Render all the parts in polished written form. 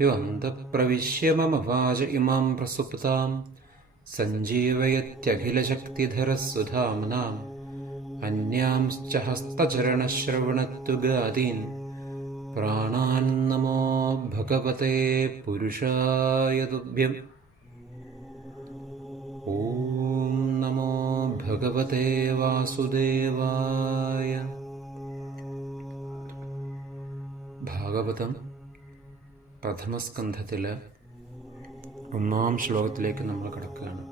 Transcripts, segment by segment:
യോऽന്തഃപ്രവിശ്യ മമ വാച ഇമാം പ്രസുപ്താം സഞ്ജീവയത്യഖിലശക്തിധരസ്സുധാംനാം അന്യാംശ്ച ഹസ്തചരണശ്രവണത്വഗാദീൻ പ്രാണാൻ നമോ ഭഗവതേ പുരുഷായ തുഭ്യം. ഓം നമോ ഭഗവതേ വാസുദേവായ. ഭാഗവതം പ്രഥമസ്കന്ധത്തില് 1-ാം ശ്ലോകത്തിലേക്ക് നമ്മൾ കടക്കുകയാണ്.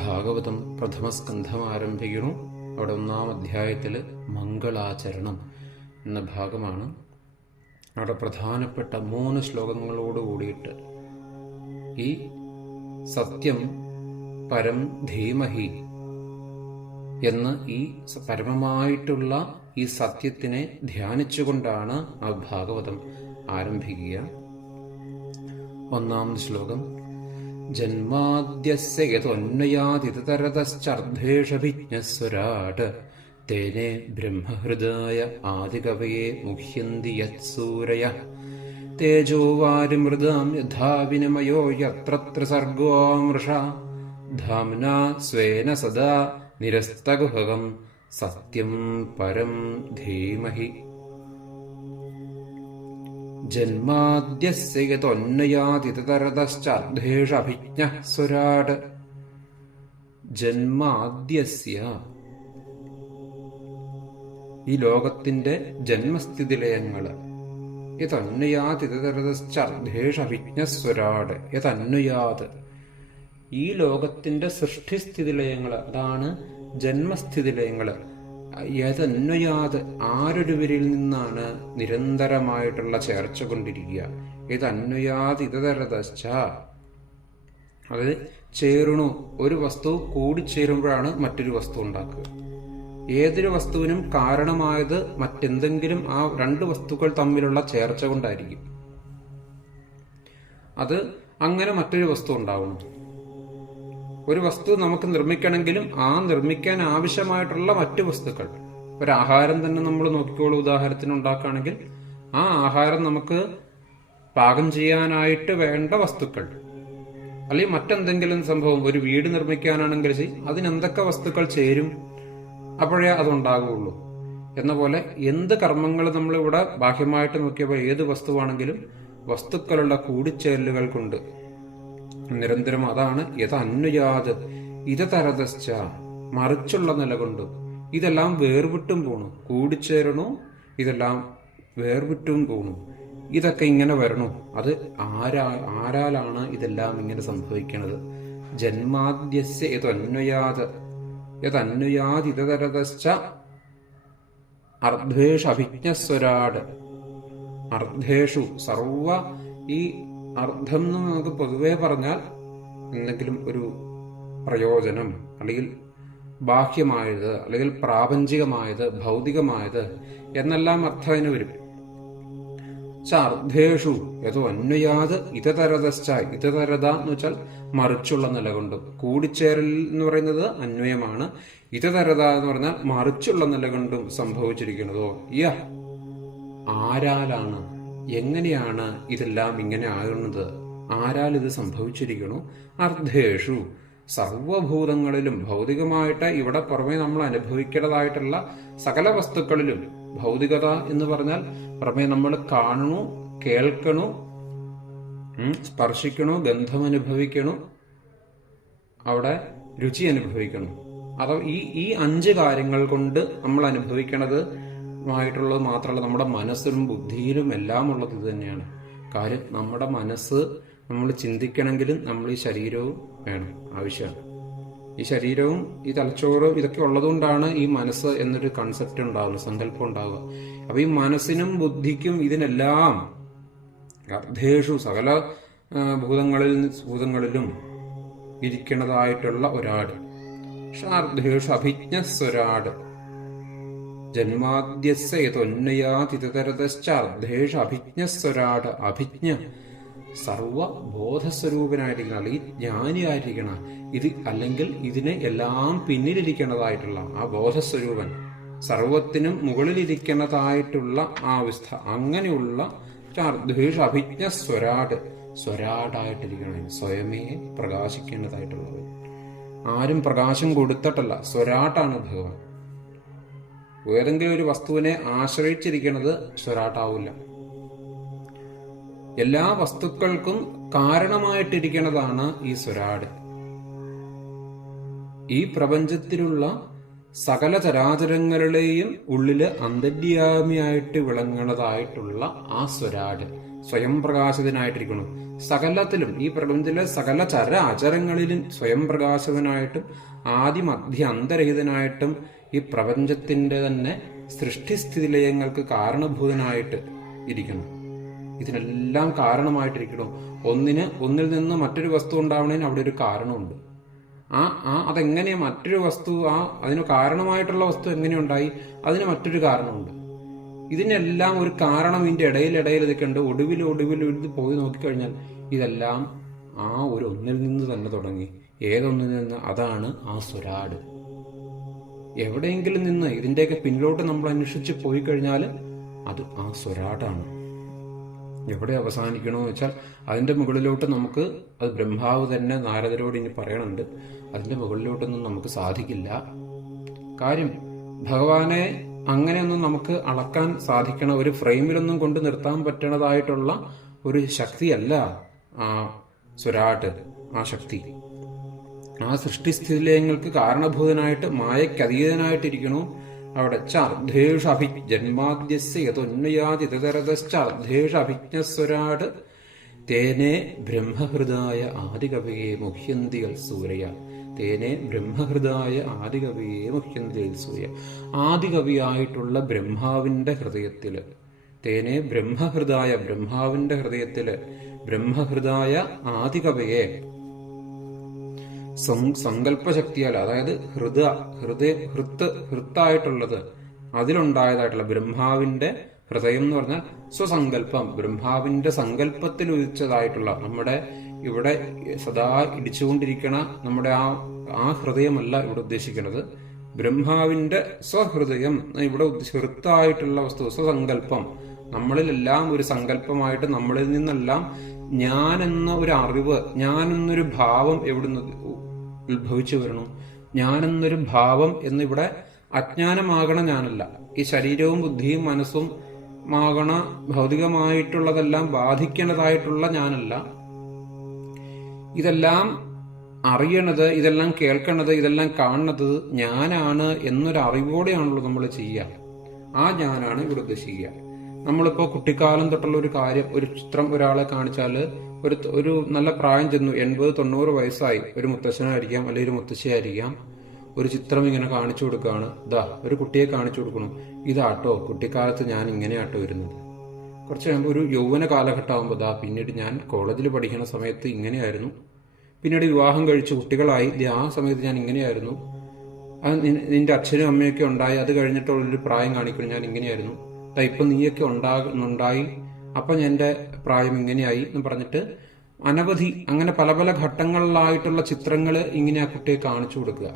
ഭാഗവതം പ്രഥമസ്കന്ധം ആരംഭിക്കുന്നു. അവിടെ 1-ാം അധ്യായത്തിൽ മംഗളാചരണം എന്ന ഭാഗമാണ്. അവിടെ പ്രധാനപ്പെട്ട 3 ശ്ലോകങ്ങളോട് കൂടിയിട്ട് ഈ സത്യം പരം ധീമഹി എന്ന് ഈ പരമമായിട്ടുള്ള ഈ സത്യത്തിനെ ധ്യാനിച്ചുകൊണ്ടാണ് ആ ഭാഗവതം ആരംഭിക്കുക. 1-ാം ശ്ലോകം ജന്മാദ്യസ്യ യതൊന്വയാദിതരതശ്ചർദ്ധേഷഭിജ്ഞസ്വരാട് തേനേ ബ്രഹ്മഹൃദായ ആദികവയെ മുഹ്യന്തി യത്സൂരയഃ തേജോ വാരിമൃതാം യഥാ വിനിമയോ യത്ര ത്രിസർഗോ മൃഷാ ധാംനാ സ്വേന സദാ നിരസ്തകുഹകം സത്യം പരം ധീമഹി. ജന്മാദ്യസ്യ യതൊന്വയാദിതരതശ്ചർദ്ധേഷഭിജ്ഞഃ സ്വരാട്. ജന്മാദ്യസ്യ ഈ ലോകത്തിന്റെ ജന്മസ്ഥിതിലയങ്ങള് യതൊന്വയാദിതരതശ്ചർദ്ധേഷഭിജ്ഞസ്വരാട്. യതൊന്വയാത് ഈ ലോകത്തിന്റെ സൃഷ്ടിസ്ഥിതിലയങ്ങള്, അതാണ് ജന്മസ്ഥിതിലയങ്ങള്. യതന്വയാത് ആരൊരുവരിൽ നിന്നാണ് നിരന്തരമായിട്ടുള്ള ചേർച്ച കൊണ്ടിരിക്കുക. യതന്വയാത് ഇതരതശ്ച അത് ചേരണു. ഒരു വസ്തു കൂടിച്ചേരുമ്പോഴാണ് മറ്റൊരു വസ്തു ഉണ്ടാക്കുക. ഏതൊരു വസ്തുവിനും കാരണമായത് മറ്റെന്തെങ്കിലും ആ 2 വസ്തുക്കൾ തമ്മിലുള്ള ചേർച്ച കൊണ്ടായിരിക്കും. അത് അങ്ങനെ മറ്റൊരു വസ്തു ഉണ്ടാവണം. ഒരു വസ്തു നമുക്ക് നിർമ്മിക്കണമെങ്കിലും ആ നിർമ്മിക്കാൻ ആവശ്യമായിട്ടുള്ള മറ്റു വസ്തുക്കൾ, ഒരു ആഹാരം തന്നെ നമ്മൾ നോക്കിക്കോളൂ. ഉദാഹരണത്തിന് ഉണ്ടാക്കുകയാണെങ്കിൽ ആ ആഹാരം നമുക്ക് പാകം ചെയ്യാനായിട്ട് വേണ്ട വസ്തുക്കൾ, അല്ലെങ്കിൽ മറ്റെന്തെങ്കിലും സംഭവം, ഒരു വീട് നിർമ്മിക്കാനാണെങ്കിൽ അതിനെന്തൊക്കെ വസ്തുക്കൾ ചേരും, അപ്പോഴേ അതുണ്ടാകുള്ളൂ. എന്ന പോലെ എന്ത് കർമ്മങ്ങൾ നമ്മളിവിടെ ബാഹ്യമായിട്ട് നോക്കിയപ്പോൾ ഏത് വസ്തുവാണെങ്കിലും വസ്തുക്കളുടെ കൂടിച്ചേരലുകൾ കൊണ്ട് നിരന്തരം, അതാണ് യതന്വയാത് ഇതരതശ്ച മറിച്ചുള്ള നിലകൊണ്ടും. ഇതെല്ലാം വേർവിട്ടും പോണു. കൂടിച്ചേരണു, ഇതെല്ലാം വേർവിട്ടും പോണു. ഇതൊക്കെ ഇങ്ങനെ വരണു. അത് ആരാലാണ് ഇതെല്ലാം ഇങ്ങനെ സംഭവിക്കുന്നത്? ജന്മാദ്യസ്യ യതന്വയാത് യതന്വയാദിതരതശ്ച അർദ്ധേഷഭിജ്ഞസ്വരാട്. അർദ്ധേഷു സർവ ഈ അർത്ഥം എന്ന് നമുക്ക് പൊതുവെ പറഞ്ഞാൽ എന്തെങ്കിലും ഒരു പ്രയോജനം, അല്ലെങ്കിൽ ബാഹ്യമായത്, അല്ലെങ്കിൽ പ്രാപഞ്ചികമായത്, ഭൗതികമായത് എന്നെല്ലാം അർത്ഥം അതിന് വരും. അർദ്ധേഷു യതോ അന്വയാത് ഇതരതശ്ച. ഇതരത എന്ന് വെച്ചാൽ മറിച്ചുള്ള നിലകൊണ്ടും. കൂടിച്ചേരൽ എന്ന് പറയുന്നത് അന്വയമാണ്. ഇതരത എന്ന് പറഞ്ഞാൽ മറിച്ചുള്ള നിലകൊണ്ടും സംഭവിച്ചിരിക്കുന്നതോ ആരാലാണ്, എങ്ങനെയാണ് ഇതെല്ലാം ഇങ്ങനെ ആകുന്നത്? ആരാൽ ഇത് സംഭവിച്ചിരിക്കണു? അർദ്ധേഷു സർവഭൂതങ്ങളിലും, ഭൗതികമായിട്ട് ഇവിടെ പുറമെ നമ്മൾ അനുഭവിക്കേണ്ടതായിട്ടുള്ള സകല വസ്തുക്കളിലും. ഭൗതികത എന്ന് പറഞ്ഞാൽ പുറമെ നമ്മൾ കാണണു, കേൾക്കണു, സ്പർശിക്കണു, ഗന്ധം അനുഭവിക്കണു, അവിടെ രുചി അനുഭവിക്കണം. അതോ ഈ 5 കാര്യങ്ങൾ കൊണ്ട് നമ്മൾ അനുഭവിക്കണത് മായിട്ടുള്ളത് മാത്രമല്ല, നമ്മുടെ മനസ്സിലും ബുദ്ധിയിലും എല്ലാം ഉള്ളത് ഇത് തന്നെയാണ്. കാര്യം നമ്മുടെ മനസ്സ് നമ്മൾ ചിന്തിക്കണമെങ്കിലും നമ്മൾ ഈ ശരീരവും വേണം, ആവശ്യമാണ്. ഈ ശരീരവും ഈ തലച്ചോറും ഇതൊക്കെ ഉള്ളതുകൊണ്ടാണ് ഈ മനസ്സ് എന്നൊരു കൺസെപ്റ്റ് ഉണ്ടാവുന്നത്, സങ്കല്പം ഉണ്ടാവുക. അപ്പൊ ഈ മനസ്സിനും ബുദ്ധിക്കും ഇതിനെല്ലാം അർദ്ധേഷു സകല ഭൂതങ്ങളിലും ഇരിക്കുന്നതായിട്ടുള്ള ഒരാട്. അർദ്ധേഷു അഭിജ്ഞസ്വരാട്. ജന്മാദ്യസ്യ യതൊന്വയാദിതരതശ്ച അർദ്ധേഷു അഭിജ്ഞസ്വരാട്. അഭിജ്ഞ സർവബോധസ്വരൂപനായിരിക്കണം, ഈ ജ്ഞാനിയായിരിക്കണം. ഇത് അല്ലെങ്കിൽ ഇതിനെ എല്ലാം പിന്നിലിരിക്കുന്നതായിട്ടുള്ള ആ ബോധസ്വരൂപൻ, സർവത്തിനും മുകളിലിരിക്കുന്നതായിട്ടുള്ള ആ അവസ്ഥ, അങ്ങനെയുള്ള അർദ്ധേഷു അഭിജ്ഞ സ്വരാട്, സ്വരാടായിട്ടിരിക്കണം, സ്വയമേ പ്രകാശിക്കേണ്ടതായിട്ടുള്ളത്. ആരും പ്രകാശം കൊടുത്തിട്ടല്ല, സ്വരാട്ടാണ് ഭഗവാൻ. ഏതെങ്കിലും ഒരു വസ്തുവിനെ ആശ്രയിച്ചിരിക്കുന്നത് സ്വരാട്ടാവില്ല. എല്ലാ വസ്തുക്കൾക്കും കാരണമായിട്ടിരിക്കുന്നതാണ് ഈ സ്വരാട്. ഈ പ്രപഞ്ചത്തിലുള്ള സകല ചരാചരങ്ങളുടെയും ഉള്ളില് അന്തര്യാമിയായിട്ട് വിളങ്ങുന്നതായിട്ടുള്ള ആ സ്വരാട് സ്വയം പ്രകാശിതനായിട്ടിരിക്കണം. സകലത്തിലും, ഈ പ്രപഞ്ചത്തിലെ സകല ചരാചരങ്ങളിലും സ്വയം പ്രകാശിതനായിട്ടും ആദിമധ്യ അന്തരഹിതനായിട്ടും ഈ പ്രപഞ്ചത്തിന്റെ തന്നെ സൃഷ്ടിസ്ഥിതിലയങ്ങൾക്ക് കാരണഭൂതനായിട്ട് ഇരിക്കണം. ഇതിനെല്ലാം കാരണമായിട്ടിരിക്കണം. ഒന്നിൽ നിന്ന് മറ്റൊരു വസ്തു ഉണ്ടാവണേന് അവിടെ ഒരു കാരണമുണ്ട്. അതെങ്ങനെയാ മറ്റൊരു വസ്തു, അതിന് കാരണമായിട്ടുള്ള വസ്തു എങ്ങനെയുണ്ടായി, അതിന് മറ്റൊരു കാരണമുണ്ട്. ഇതിനെല്ലാം ഒരു കാരണം ഇതിന്റെ ഇടയിൽ ഇതൊക്കെ ഉണ്ട്. ഒടുവിൽ ഇത് പോയി നോക്കിക്കഴിഞ്ഞാൽ ഇതെല്ലാം ആ ഒരു ഒന്നിൽ നിന്ന് തന്നെ തുടങ്ങി. ഏതൊന്നിൽ നിന്ന്? അതാണ് ആ സ്വരാട്. എവിടെയെങ്കിലും നിന്ന് ഇതിന്റെയൊക്കെ പിന്നിലോട്ട് നമ്മൾ അന്വേഷിച്ച് പോയി കഴിഞ്ഞാൽ അത് ആ സ്വരാടാണ്. എവിടെ അവസാനിക്കണമെന്ന് വെച്ചാൽ അതിന്റെ മുകളിലോട്ട് നമുക്ക്, അത് ബ്രഹ്മാവ് തന്നെ നാരദരോട് ഇനി പറയണുണ്ട്, അതിന്റെ മുകളിലോട്ടൊന്നും നമുക്ക് സാധിക്കില്ല. കാര്യം ഭഗവാനെ അങ്ങനെയൊന്നും നമുക്ക് അളക്കാൻ സാധിക്കണ, ഒരു ഫ്രെയിമിലൊന്നും കൊണ്ട് നിർത്താൻ പറ്റണതായിട്ടുള്ള ഒരു ശക്തിയല്ല ആ സ്വരാട്ട്. ആ ശക്തി ആ സൃഷ്ടിസ്ഥിതിലയങ്ങൾക്ക് കാരണഭൂതനായിട്ട് മായക്കതീതനായിട്ടിരിക്കണു. അവിടെ അർദ്ധേഷു അഭിജന്മാദ്യസ്യ യതൊന്മയാതിതരതശ്ചർദ്ധേഷു അഭിജ്ഞസ്വരാട് തേനെ ബ്രഹ്മഹൃദായ ആദികവിയെ മുഹ്യന്തികൾ സൂരയ. തേനെ ബ്രഹ്മഹൃദായ ആദികവിയെ മുഹ്യന്തികൾ സൂര്യ. ആദികവിയായിട്ടുള്ള ബ്രഹ്മാവിന്റെ ഹൃദയത്തില്, തേനെ ബ്രഹ്മഹൃദായ, ബ്രഹ്മാവിന്റെ ഹൃദയത്തില്, ബ്രഹ്മഹൃദായ ആദികവിയെ സങ്കല്പശക്തിയാൽ, അതായത് ഹൃത്തായിട്ടുള്ളത്, അതിലുണ്ടായതായിട്ടുള്ള ബ്രഹ്മാവിന്റെ ഹൃദയം എന്ന് പറഞ്ഞാൽ സ്വസങ്കല്പം, ബ്രഹ്മാവിന്റെ സങ്കല്പത്തിൽ ഉദിച്ചതായിട്ടുള്ള, നമ്മുടെ ഇവിടെ സദാ ഇടിച്ചുകൊണ്ടിരിക്കണ നമ്മുടെ ആ ഹൃദയമല്ല ഇവിടെ ഉദ്ദേശിക്കുന്നത്. ബ്രഹ്മാവിന്റെ സ്വഹൃദയം, ഇവിടെ ഹൃത്തായിട്ടുള്ള വസ്തു, സ്വസങ്കല്പം. നമ്മളിലെല്ലാം ഒരു സങ്കല്പമായിട്ട്, നമ്മളിൽ നിന്നെല്ലാം ഞാൻ എന്ന ഒരു അറിവ്, ഞാൻ എന്നൊരു ഭാവം എവിടുന്ന് ഉത്ഭവിച്ചു വരണു? ഞാനെന്നൊരു ഭാവം എന്നിവിടെ അജ്ഞാനമാകണ ഞാനല്ല, ഈ ശരീരവും ബുദ്ധിയും മനസ്സും ആകണ ഭൗതികമായിട്ടുള്ളതെല്ലാം ബാധിക്കേണ്ടതായിട്ടുള്ള ഞാനല്ല. ഇതെല്ലാം അറിയണത്, ഇതെല്ലാം കേൾക്കണത്, ഇതെല്ലാം കാണുന്നത് ഞാനാണ് എന്നൊരു അറിവോടെയാണല്ലോ നമ്മൾ ചെയ്യുക. ആ ഞാനാണ് ഇവിടെ ഉദ്ദേശിക്കുക. നമ്മളിപ്പോ കുട്ടിക്കാലം തൊട്ടുള്ള ഒരു കാര്യം, ഒരു ചിത്രം ഒരാളെ കാണിച്ചാൽ, ഒരു നല്ല പ്രായം ചെന്നു, 80-90 വയസ്സായി, ഒരു മുത്തശ്ശനായിരിക്കാം അല്ലെങ്കിൽ ഒരു മുത്തശ്ശിയായിരിക്കാം, ഒരു ചിത്രം ഇങ്ങനെ കാണിച്ചു കൊടുക്കുകയാണ്. ഒരു കുട്ടിയെ കാണിച്ചു കൊടുക്കണം, ഇതാട്ടോ കുട്ടിക്കാലത്ത് ഞാൻ ഇങ്ങനെയാട്ടോ വരുന്നത്. കുറച്ച് കഴിയുമ്പോൾ ഒരു യൗവന കാലഘട്ടമാകുമ്പോൾ പിന്നീട് ഞാൻ കോളേജിൽ പഠിക്കുന്ന സമയത്ത് ഇങ്ങനെയായിരുന്നു, പിന്നീട് വിവാഹം കഴിച്ച് കുട്ടികളായി, ആ സമയത്ത് ഞാൻ ഇങ്ങനെയായിരുന്നു, നിന്റെ അച്ഛനും അമ്മയൊക്കെ ഉണ്ടായി, അത് കഴിഞ്ഞിട്ടുള്ളൊരു പ്രായം കാണിക്കണം, ഞാൻ ഇങ്ങനെയായിരുന്നു, ഇപ്പൊ നീയൊക്കെ ഉണ്ടായി, അപ്പൊ എന്റെ പ്രായം ഇങ്ങനെയായി എന്ന് പറഞ്ഞിട്ട് അനവധി അങ്ങനെ പല പല ഘട്ടങ്ങളിലായിട്ടുള്ള ചിത്രങ്ങൾ ഇങ്ങനെ ആ കുട്ടിയെ കാണിച്ചു കൊടുക്കുക.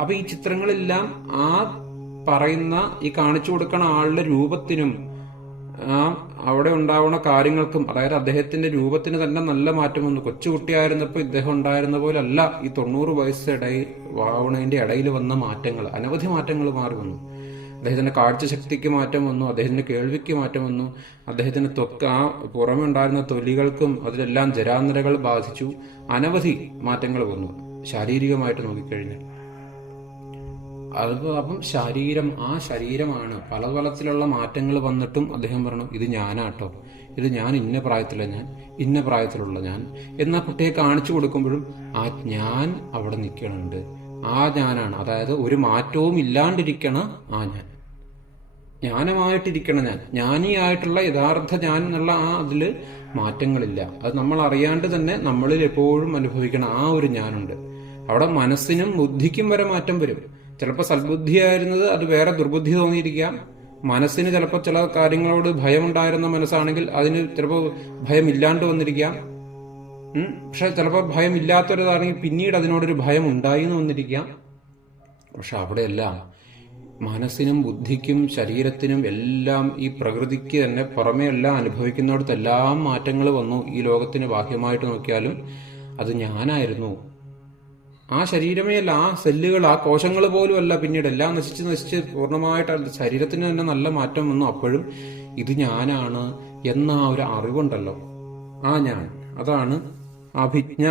അപ്പൊ ഈ ചിത്രങ്ങളെല്ലാം ആ പറയുന്ന, ഈ കാണിച്ചു കൊടുക്കുന്ന ആളുടെ രൂപത്തിനും അവിടെ ഉണ്ടാവുന്ന കാര്യങ്ങൾക്കും, അതായത് അദ്ദേഹത്തിന്റെ രൂപത്തിന് തന്നെ നല്ല മാറ്റം വന്നു. കൊച്ചുകുട്ടിയായിരുന്നപ്പോൾ ഇദ്ദേഹം ഉണ്ടായിരുന്ന പോലെ അല്ല ഈ 90 വയസ്സ് ആവണതിന്റെ ഇടയിൽ വന്ന മാറ്റങ്ങൾ, അനവധി മാറ്റങ്ങൾ മാറി വന്നു. അദ്ദേഹത്തിന്റെ കാഴ്ചശക്തിക്ക് മാറ്റം വന്നു, അദ്ദേഹത്തിന്റെ കേൾവിക്ക് മാറ്റം വന്നു, അദ്ദേഹത്തിന് പുറമെ ഉണ്ടായിരുന്ന തൊലികൾക്കും അതിലെല്ലാം ജരാന്തരകൾ ബാധിച്ചു, അനവധി മാറ്റങ്ങൾ വന്നു ശാരീരികമായിട്ട് നോക്കിക്കഴിഞ്ഞാൽ. അപ്പം ആ ശരീരമാണ് പല തലത്തിലുള്ള മാറ്റങ്ങൾ വന്നിട്ടും അദ്ദേഹം പറഞ്ഞു, ഇത് ഞാനാട്ടോ, ഇത് ഞാൻ ഇന്ന പ്രായത്തിലുള്ള ഞാൻ, ഇന്ന പ്രായത്തിലുള്ള ഞാൻ എന്നാ കുട്ടിയെ കാണിച്ചു കൊടുക്കുമ്പോഴും ആ ഞാൻ അവിടെ നിൽക്കണുണ്ട്. ആ ഞാനാണ്, അതായത് ഒരു മാറ്റവും ഇല്ലാണ്ടിരിക്കണ ആ ജ്ഞാനമായിട്ടിരിക്കണ ഞാൻ, ജ്ഞാനിയായിട്ടുള്ള യഥാർത്ഥ ഞാൻ എന്നുള്ള അതില് മാറ്റങ്ങളില്ല. അത് നമ്മൾ അറിയാണ്ട് തന്നെ നമ്മളിൽ എപ്പോഴും അനുഭവിക്കണം ആ ഒരു ഞാനുണ്ട്. അവിടെ മനസ്സിനും ബുദ്ധിക്കും വരെ മാറ്റം വരും. ചിലപ്പോൾ സൽബുദ്ധിയായിരുന്നത് അത് വേറെ ദുർബുദ്ധി തോന്നിയിരിക്കാം. മനസ്സിന് ചിലപ്പോൾ ചില കാര്യങ്ങളോട് ഭയമുണ്ടായിരുന്ന മനസ്സാണെങ്കിൽ അതിന് ചിലപ്പോൾ ഭയം ഇല്ലാണ്ട് വന്നിരിക്കാം. പക്ഷെ ചിലപ്പോൾ ഭയം ഇല്ലാത്തൊരിതാണെങ്കിൽ പിന്നീട് അതിനോടൊരു ഭയം ഉണ്ടായി എന്ന് വന്നിരിക്കാം. പക്ഷെ അവിടെയെല്ലാം മനസ്സിനും ബുദ്ധിക്കും ശരീരത്തിനും എല്ലാം ഈ പ്രകൃതിക്ക് തന്നെ പുറമേ എല്ലാം അനുഭവിക്കുന്നിടത്തെല്ലാം മാറ്റങ്ങൾ വന്നു. ഈ ലോകത്തിന് ബാഹ്യമായിട്ട് നോക്കിയാലും അത് ഞാനായിരുന്നു. ആ ശരീരമേ അല്ല, ആ സെല്ലുകൾ, ആ കോശങ്ങൾ പോലും അല്ല, പിന്നീട് എല്ലാം നശിച്ച് പൂർണ്ണമായിട്ട് ശരീരത്തിന് തന്നെ നല്ല മാറ്റം വന്നു. അപ്പോഴും ഇത് ഞാനാണ് എന്ന ആ ഒരു അറിവുണ്ടല്ലോ, ആ ഞാൻ, അതാണ് അഭിജ്ഞ.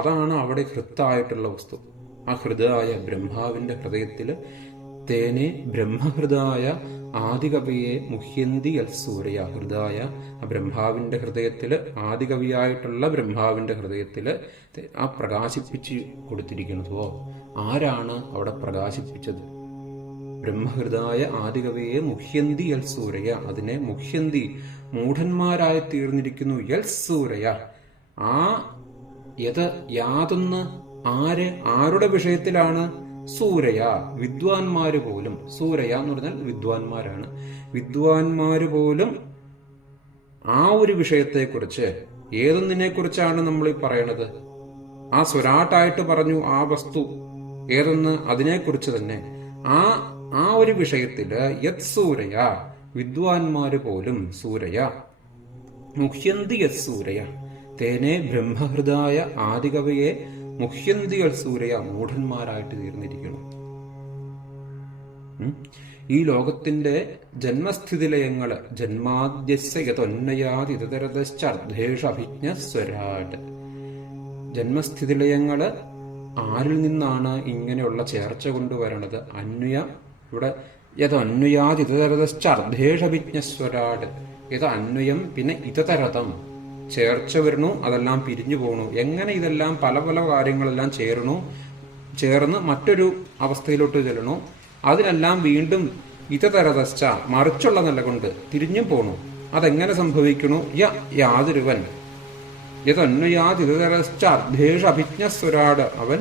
അതാണ് അവിടെ ഹൃത്തായിട്ടുള്ള വസ്തു. ആ ഹൃദായ ബ്രഹ്മാവിന്റെ ഹൃദയത്തില് തേനെ ബ്രഹ്മഹൃദായ ആദികവിയെ മുഹ്യന്തി സൂര്യ. ഹൃദായ ബ്രഹ്മാവിന്റെ ഹൃദയത്തില്, ആദികവിയായിട്ടുള്ള ബ്രഹ്മാവിന്റെ ഹൃദയത്തില് ആ പ്രകാശിപ്പിച്ച് കൊടുത്തിരിക്കുന്നതോ ആരാണ് അവിടെ പ്രകാശിപ്പിച്ചത്? ബ്രഹ്മഹൃദായ ആദികവിയെ മുഹ്യന്തി സൂര്യ. അതിനെ മുഹ്യന്തി, മൂഢന്മാരായി തീർന്നിരിക്കുന്നു. സൂര്യ, ആ യാതൊന്ന് ആരുടെ വിഷയത്തിലാണ്? സൂരയ, വിദ്വാൻമാര് പോലും. സൂരയ എന്ന് പറഞ്ഞാൽ വിദ്വാൻമാരാണ്. വിദ്വാൻമാര് പോലും ആ ഒരു വിഷയത്തെക്കുറിച്ച്, ഏതൊന്നിനെ കുറിച്ചാണ് നമ്മൾ ഈ പറയണത്? ആ സ്വരാട്ടായിട്ട് പറഞ്ഞു ആ വസ്തു ഏതൊന്ന്, അതിനെക്കുറിച്ച് തന്നെ. ആ ഒരു വിഷയത്തില് സൂരയ, വിദ്വാൻമാര് പോലും സൂരയ മുഹ്യന്തി സൂരയ തേനെ ബ്രഹ്മഹൃദായ ആദികവയെ മുഹ്യന്തികൾ സൂര്യ, മൂഢന്മാരായിട്ട് തീർന്നിരിക്കണം. ഈ ലോകത്തിന്റെ ജന്മസ്ഥിതിലയങ്ങള് ജന്മാദ്യസ്യതൊന്നയാതിതരതശ്ചർദ്ധേഷഭിജ്ഞസ്വരാട്. ജന്മസ്ഥിതിലയങ്ങള് ആരിൽ നിന്നാണ് ഇങ്ങനെയുള്ള ചേർച്ച കൊണ്ടുവരണത്? അന്വയ, ഇവിടെ യഥന്വയാതിതരതശ്ചർദ്ധേഷഭിജ്ഞസ്വരാട്. ഇത് അന്വയം, പിന്നെ ഇതതരതം ചേർച്ച വരണു, അതെല്ലാം പിരിഞ്ഞു പോകണു. എങ്ങനെ ഇതെല്ലാം പല പല കാര്യങ്ങളെല്ലാം ചേർന്ന് മറ്റൊരു അവസ്ഥയിലോട്ട് ചെല്ലണു, അതിനെല്ലാം വീണ്ടും ഇതതരതശ്ച മറിച്ചുള്ള നിലകൊണ്ട് തിരിഞ്ഞു പോണു. അതെങ്ങനെ സംഭവിക്കണു? യാതൊരുവൻ യഥന്വയാതിതരശ്ച അർദ്ധേഷു അഭിജ്ഞസ്വരാട്. അവൻ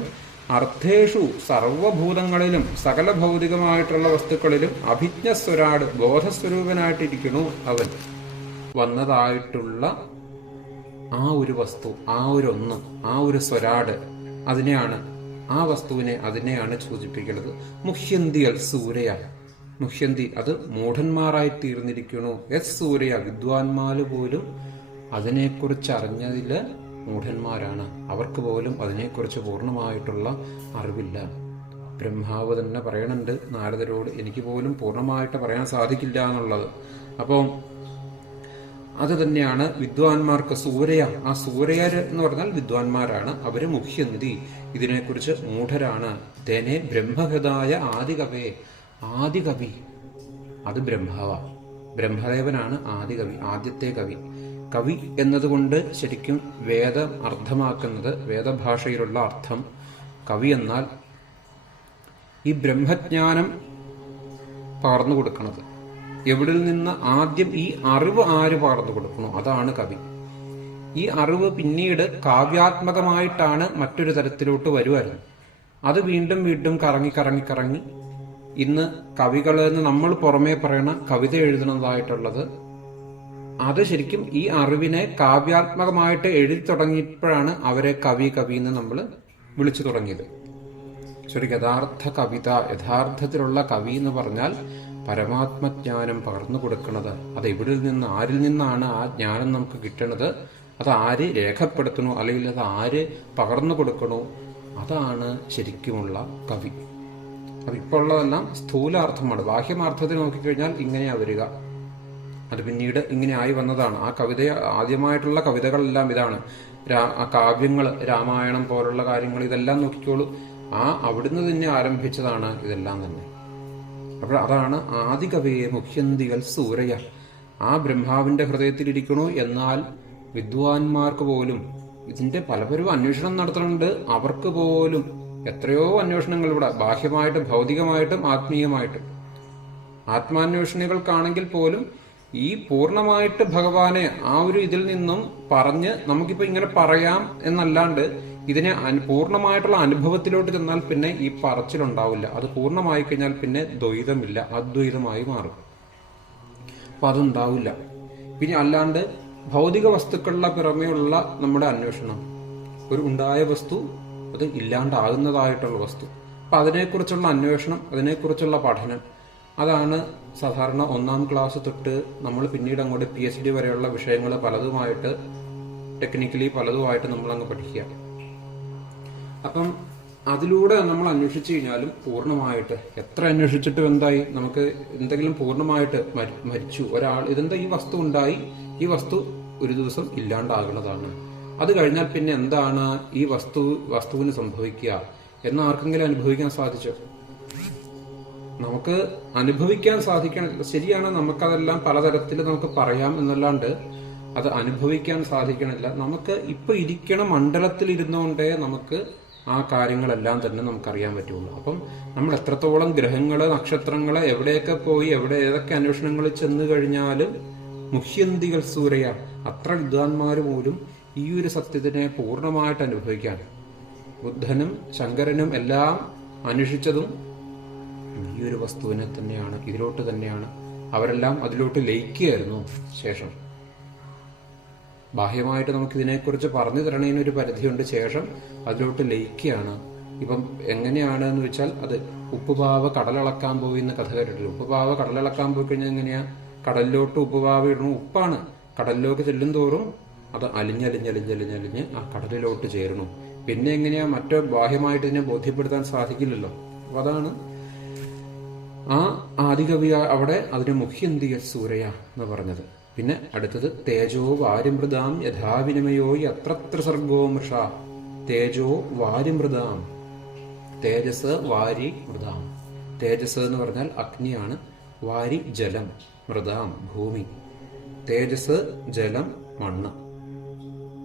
അർത്ഥേഷു സർവഭൂതങ്ങളിലും സകല ഭൗതികമായിട്ടുള്ള വസ്തുക്കളിലും അഭിജ്ഞസ്വരാട് ബോധസ്വരൂപനായിട്ടിരിക്കണു. അവൻ വന്നതായിട്ടുള്ള ആ ഒരു വസ്തു, ആ ഒരു ഒന്ന്, ആ ഒരു സ്വരാട്, അതിനെയാണ്, ആ വസ്തുവിനെ അതിനെയാണ് സൂചിപ്പിക്കുന്നത്. മുഹ്യന്തി സൂര്യ. മുഹ്യന്തി, അത് മൂഢന്മാരായി തീർന്നിരിക്കണു. സൂര്യ, വിദ്വാൻമാര് പോലും അതിനെക്കുറിച്ച് അറിഞ്ഞതില് മൂഢന്മാരാണ്. അവർക്ക് പോലും അതിനെക്കുറിച്ച് പൂർണ്ണമായിട്ടുള്ള അറിവില്ല. ബ്രഹ്മാവ് തന്നെ പറയണുണ്ട് നാരദരോട്, എനിക്ക് പോലും പൂർണ്ണമായിട്ട് പറയാൻ സാധിക്കില്ല എന്നുള്ളത്. അപ്പോൾ അത് തന്നെയാണ് വിദ്വാൻമാർക്ക് സൂര്യ. ആ സൂര്യര് എന്ന് പറഞ്ഞാൽ വിദ്വാൻമാരാണ്. അവര് മുഹ്യന്തി, ഇതിനെക്കുറിച്ച് മൂഢരാണ്. തേനെ ബ്രഹ്മഹൃദായ ആദികവേ. ആദികവി അത് ബ്രഹ്മാവ, ബ്രഹ്മദേവനാണ് ആദികവി, ആദ്യത്തെ കവി. കവി എന്നതുകൊണ്ട് ശരിക്കും വേദം അർത്ഥമാക്കുന്നത്, വേദഭാഷയിലുള്ള അർത്ഥം കവി എന്നാൽ ഈ ബ്രഹ്മജ്ഞാനം പകർന്നു കൊടുക്കുന്നത്. എവിടെ നിന്ന് ആദ്യം ഈ അറിവ് ആര് പകർന്നു കൊടുക്കണോ അതാണ് കവി. ഈ അറിവ് പിന്നീട് കാവ്യാത്മകമായിട്ടാണ് മറ്റൊരു തരത്തിലോട്ട് വരുമായിരുന്നു. അത് വീണ്ടും വീണ്ടും കറങ്ങി ഇന്ന് കവികളെന്ന് നമ്മൾ പുറമേ പറയണ കവിത എഴുതുന്നതായിട്ടുള്ളത്, അത് ശരിക്കും ഈ അറിവിനെ കാവ്യാത്മകമായിട്ട് എഴുതി തുടങ്ങിയപ്പോഴാണ് അവരെ കവി എന്ന് നമ്മൾ വിളിച്ചു തുടങ്ങിയത്. ശരിക്കും യഥാർത്ഥ കവിത, യഥാർത്ഥത്തിലുള്ള കവി എന്ന് പറഞ്ഞാൽ പരമാത്മജ്ഞാനം പകർന്നു കൊടുക്കുന്നത്. അത് എവിടെ നിന്ന്, ആരിൽ നിന്നാണ് ആ ജ്ഞാനം നമുക്ക് കിട്ടണത്, അത് ആര് രേഖപ്പെടുത്തണോ അല്ലെങ്കിൽ അത് ആര് പകർന്നു കൊടുക്കണോ, അതാണ് ശരിക്കുമുള്ള കവി. അതിപ്പോൾ ഉള്ളതെല്ലാം സ്ഥൂലാർത്ഥമാണ്. ബാഹ്യമാർത്ഥത്തിൽ നോക്കിക്കഴിഞ്ഞാൽ ഇങ്ങനെയാ വരിക. അത് പിന്നീട് ഇങ്ങനെ ആയി വന്നതാണ്. ആ കവിത, ആദ്യമായിട്ടുള്ള കവിതകളെല്ലാം ഇതാണ്. കാവ്യങ്ങൾ, രാമായണം പോലുള്ള കാര്യങ്ങൾ, ഇതെല്ലാം നോക്കിക്കോളൂ. അവിടുന്ന് തന്നെ ആരംഭിച്ചതാണ് ഇതെല്ലാം തന്നെ. അപ്പോൾ അതാണ് ആദികവിയെ മുഹ്യന്തികൾ സൂരയ. ആ ബ്രഹ്മാവിന്റെ ഹൃദയത്തിലിരിക്കണു. എന്നാൽ വിദ്വാൻമാർക്ക് പോലും ഇതിന്റെ പലവരും അന്വേഷണം നടത്തുന്നുണ്ട്. അവർക്ക് പോലും എത്രയോ അന്വേഷണങ്ങൾ ഇവിടെ, ബാഹ്യമായിട്ടും ഭൗതികമായിട്ടും ആത്മീയമായിട്ടും. ആത്മാന്വേഷണികൾക്കാണെങ്കിൽ പോലും ഈ പൂർണ്ണമായിട്ട് ഭഗവാനെ ആ ഒരു ഇതിൽ നിന്നും പറഞ്ഞ് നമുക്കിപ്പോ ഇങ്ങനെ പറയാം എന്നല്ലാണ്ട് ഇതിനെ പൂർണ്ണമായിട്ടുള്ള അനുഭവത്തിലോട്ട് ചെന്നാൽ പിന്നെ ഈ പറച്ചിലുണ്ടാവില്ല. അത് പൂർണ്ണമായി കഴിഞ്ഞാൽ പിന്നെ ദ്വൈതമില്ല, അദ്വൈതമായി മാറും. അപ്പൊ അതുണ്ടാവില്ല. പിന്നെ അല്ലാണ്ട് ഭൗതിക വസ്തുക്കളുടെ പുറമെയുള്ള നമ്മുടെ അന്വേഷണം, ഒരു ഉണ്ടായ വസ്തു അത് ഇല്ലാണ്ടാകുന്നതായിട്ടുള്ള വസ്തു, അപ്പം അതിനെക്കുറിച്ചുള്ള അന്വേഷണം, അതിനെക്കുറിച്ചുള്ള പഠനം, അതാണ് സാധാരണ 1ാം ക്ലാസ് തൊട്ട് നമ്മൾ പിന്നീട് അങ്ങോട്ട് PhD വരെയുള്ള വിഷയങ്ങൾ പലതുമായിട്ട് ടെക്നിക്കലി പലതുമായിട്ട് നമ്മൾ അങ്ങ് പഠിക്കുക. അപ്പം അതിലൂടെ നമ്മൾ അന്വേഷിച്ചു കഴിഞ്ഞാലും പൂർണ്ണമായിട്ട് എത്ര അന്വേഷിച്ചിട്ടും എന്തായി, നമുക്ക് എന്തെങ്കിലും പൂർണ്ണമായിട്ട് മരിച്ചു ഒരാൾ, ഇതെന്താ ഈ വസ്തു ഉണ്ടായി, ഈ വസ്തു ഒരു ദിവസം ഇല്ലാണ്ടാകുന്നതാണ്. അത് കഴിഞ്ഞാൽ പിന്നെ എന്താണ് ഈ വസ്തുവിന് സംഭവിക്കുക എന്ന് ആർക്കെങ്കിലും അനുഭവിക്കാൻ സാധിച്ചോ? നമുക്ക് അനുഭവിക്കാൻ സാധിക്കണം. ശരിയാണ്, നമുക്കതെല്ലാം പലതരത്തിൽ നമുക്ക് പറയാം എന്നല്ലാണ്ട് അത് അനുഭവിക്കാൻ സാധിക്കണില്ല. നമുക്ക് ഇപ്പൊ ഇരിക്കണ മണ്ഡലത്തിൽ ഇരുന്നുകൊണ്ടേ നമുക്ക് ആ കാര്യങ്ങളെല്ലാം തന്നെ നമുക്കറിയാൻ പറ്റുള്ളൂ. അപ്പം നമ്മൾ എത്രത്തോളം ഗ്രഹങ്ങള്, നക്ഷത്രങ്ങള്, എവിടെയൊക്കെ പോയി ഏതൊക്കെ അന്വേഷണങ്ങളിൽ ചെന്ന് കഴിഞ്ഞാലും മുഹ്യന്തികൾ സൂരയ, അത്ര വിദ്വാൻമാര് പോലും ഈ ഒരു സത്യത്തിനെ പൂർണ്ണമായിട്ട് അനുഭവിക്കാൻ, ബുദ്ധനും ശങ്കരനും എല്ലാം അന്വേഷിച്ചതും ഈ ഒരു വസ്തുവിനെ തന്നെയാണ്, ഇതിലോട്ട് തന്നെയാണ്. അവരെല്ലാം അതിലോട്ട് ലയിക്കുകയായിരുന്നു. ശേഷം ബാഹ്യമായിട്ട് നമുക്ക് ഇതിനെക്കുറിച്ച് പറഞ്ഞു തരണതിനൊരു പരിധിയുണ്ട്. ശേഷം അതിലോട്ട് ലയിക്കുകയാണ്. ഇപ്പം എങ്ങനെയാണ് എന്ന് വെച്ചാൽ, അത് ഉപ്പുപാവ കടലളക്കാൻ പോയി എന്ന് കഥ കേട്ടിട്ടില്ല. ഉപ്പുപാവ കടലളക്കാൻ പോയി കഴിഞ്ഞാൽ എങ്ങനെയാ, കടലിലോട്ട് ഉപ്പുപാവ ഇടണം, ഉപ്പാണ്. കടലിലേക്ക് ചെല്ലും തോറും അത് അലിഞ്ഞ് ആ കടലിലോട്ട് ചേരണു. പിന്നെ എങ്ങനെയാ മറ്റോ ബാഹ്യമായിട്ട് ഇതിനെ ബോധ്യപ്പെടുത്താൻ സാധിക്കില്ലല്ലോ. അപ്പൊ അതാണ് ആ ആദികവി അവിടെ അതിന് മുഖ്യന്തിയ സൂരയ എന്ന് പറഞ്ഞത്. പിന്നെ അടുത്തത് തേജോ വാരിമൃതാം യഥാവിനിമയോ യത്രത്ര സർഗോ മൃഷ. തേജോ വാരിമൃതാം, തേജസ് വാരി മൃതാം. തേജസ് എന്ന് പറഞ്ഞാൽ അഗ്നിയാണ്, വാരി ജലം, മൃതാം ഭൂമി. തേജസ്, ജലം, മണ്ണ്,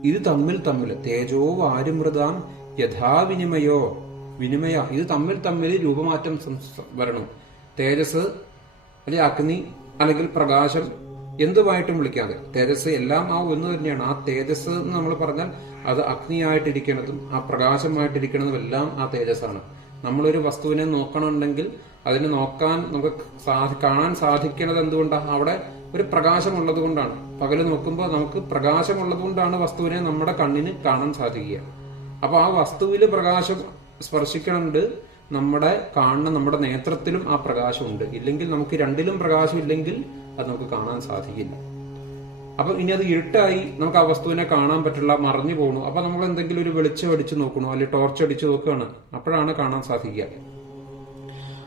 ഇത് തമ്മിൽ തേജോ വാരിമൃതാം യഥാവിനിമയോ, വിനിമയ, ഇത് തമ്മിൽ രൂപമാറ്റം വരണം. തേജസ് അല്ലെങ്കിൽ അഗ്നി അല്ലെങ്കിൽ പ്രകാശം എന്തുമായിട്ടും വിളിക്കാതെ, തേജസ് എല്ലാം ആ ഒന്ന് തന്നെയാണ്. ആ തേജസ് എന്ന് നമ്മൾ പറഞ്ഞാൽ അത് അഗ്നിയായിട്ടിരിക്കുന്നതും ആ പ്രകാശമായിട്ടിരിക്കുന്നതും എല്ലാം ആ തേജസ്സാണ്. നമ്മളൊരു വസ്തുവിനെ നോക്കണമെന്നുണ്ടെങ്കിൽ അതിനെ നോക്കാൻ നമുക്ക് കാണാൻ സാധിക്കുന്നത് എന്തുകൊണ്ടാണ്? അവിടെ ഒരു പ്രകാശമുള്ളത് കൊണ്ടാണ്. പകല് നോക്കുമ്പോൾ നമുക്ക് പ്രകാശമുള്ളത് കൊണ്ടാണ് വസ്തുവിനെ നമ്മുടെ കണ്ണിന് കാണാൻ സാധിക്കുക. അപ്പൊ ആ വസ്തുവില് പ്രകാശം സ്പർശിക്കണുണ്ട്, നമ്മുടെ നേത്രത്തിലും ആ പ്രകാശമുണ്ട്. ഇല്ലെങ്കിൽ നമുക്ക് രണ്ടിലും പ്രകാശം ഇല്ലെങ്കിൽ അത് നമുക്ക് കാണാൻ സാധിക്കില്ല. അപ്പൊ ഇനി അത് ഇരുട്ടായി നമുക്ക് ആ വസ്തുവിനെ കാണാൻ പറ്റില്ല, മറഞ്ഞു പോകണു. അപ്പൊ നമ്മൾ എന്തെങ്കിലും ഒരു വെളിച്ചം അടിച്ചു നോക്കണോ, അല്ലെങ്കിൽ ടോർച്ച് അടിച്ചു നോക്കുകയാണ്, അപ്പോഴാണ് കാണാൻ സാധിക്കുക.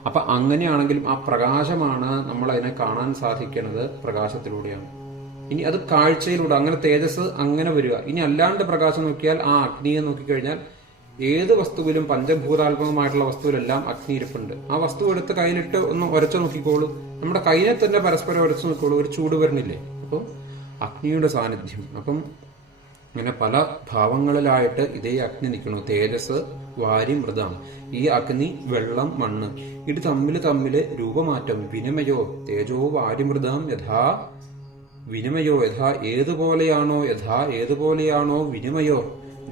അപ്പൊ അങ്ങനെയാണെങ്കിലും ആ പ്രകാശമാണ് നമ്മൾ അതിനെ കാണാൻ സാധിക്കുന്നത്, പ്രകാശത്തിലൂടെയാണ്. ഇനി അത് കാഴ്ചയിലൂടെ അങ്ങനെ തേജസ് അങ്ങനെ വരിക. ഇനി അല്ലാണ്ട് പ്രകാശം നോക്കിയാൽ ആ അഗ്നിയെ നോക്കിക്കഴിഞ്ഞാൽ ഏത് വസ്തുവിലും പഞ്ചഭൂതാത്മകമായിട്ടുള്ള വസ്തുവിലെല്ലാം അഗ്നി ഇരിപ്പുണ്ട്. ആ വസ്തു എടുത്ത് കയ്യിലിട്ട് ഒന്ന് ഉരച്ചു നോക്കിക്കോളൂ, നമ്മുടെ കയ്യിനെ തന്നെ പരസ്പരം ഉരച്ചു നോക്കിക്കോളൂ, ഒരു ചൂട് വരണില്ലേ? അപ്പം അഗ്നിയുടെ സാന്നിധ്യം. അപ്പം അങ്ങനെ പല ഭാവങ്ങളിലായിട്ട് ഇതേ അഗ്നി നിൽക്കുന്നു. തേജസ് വാരി മൃതം, ഈ അഗ്നി വെള്ളം മണ്ണ്, ഇത് തമ്മില് രൂപമാറ്റം. വിനിമയോ തേജോ വാരിമൃതം യഥാ വിനിമയോ, യഥാ ഏതുപോലെയാണോ വിനിമയോ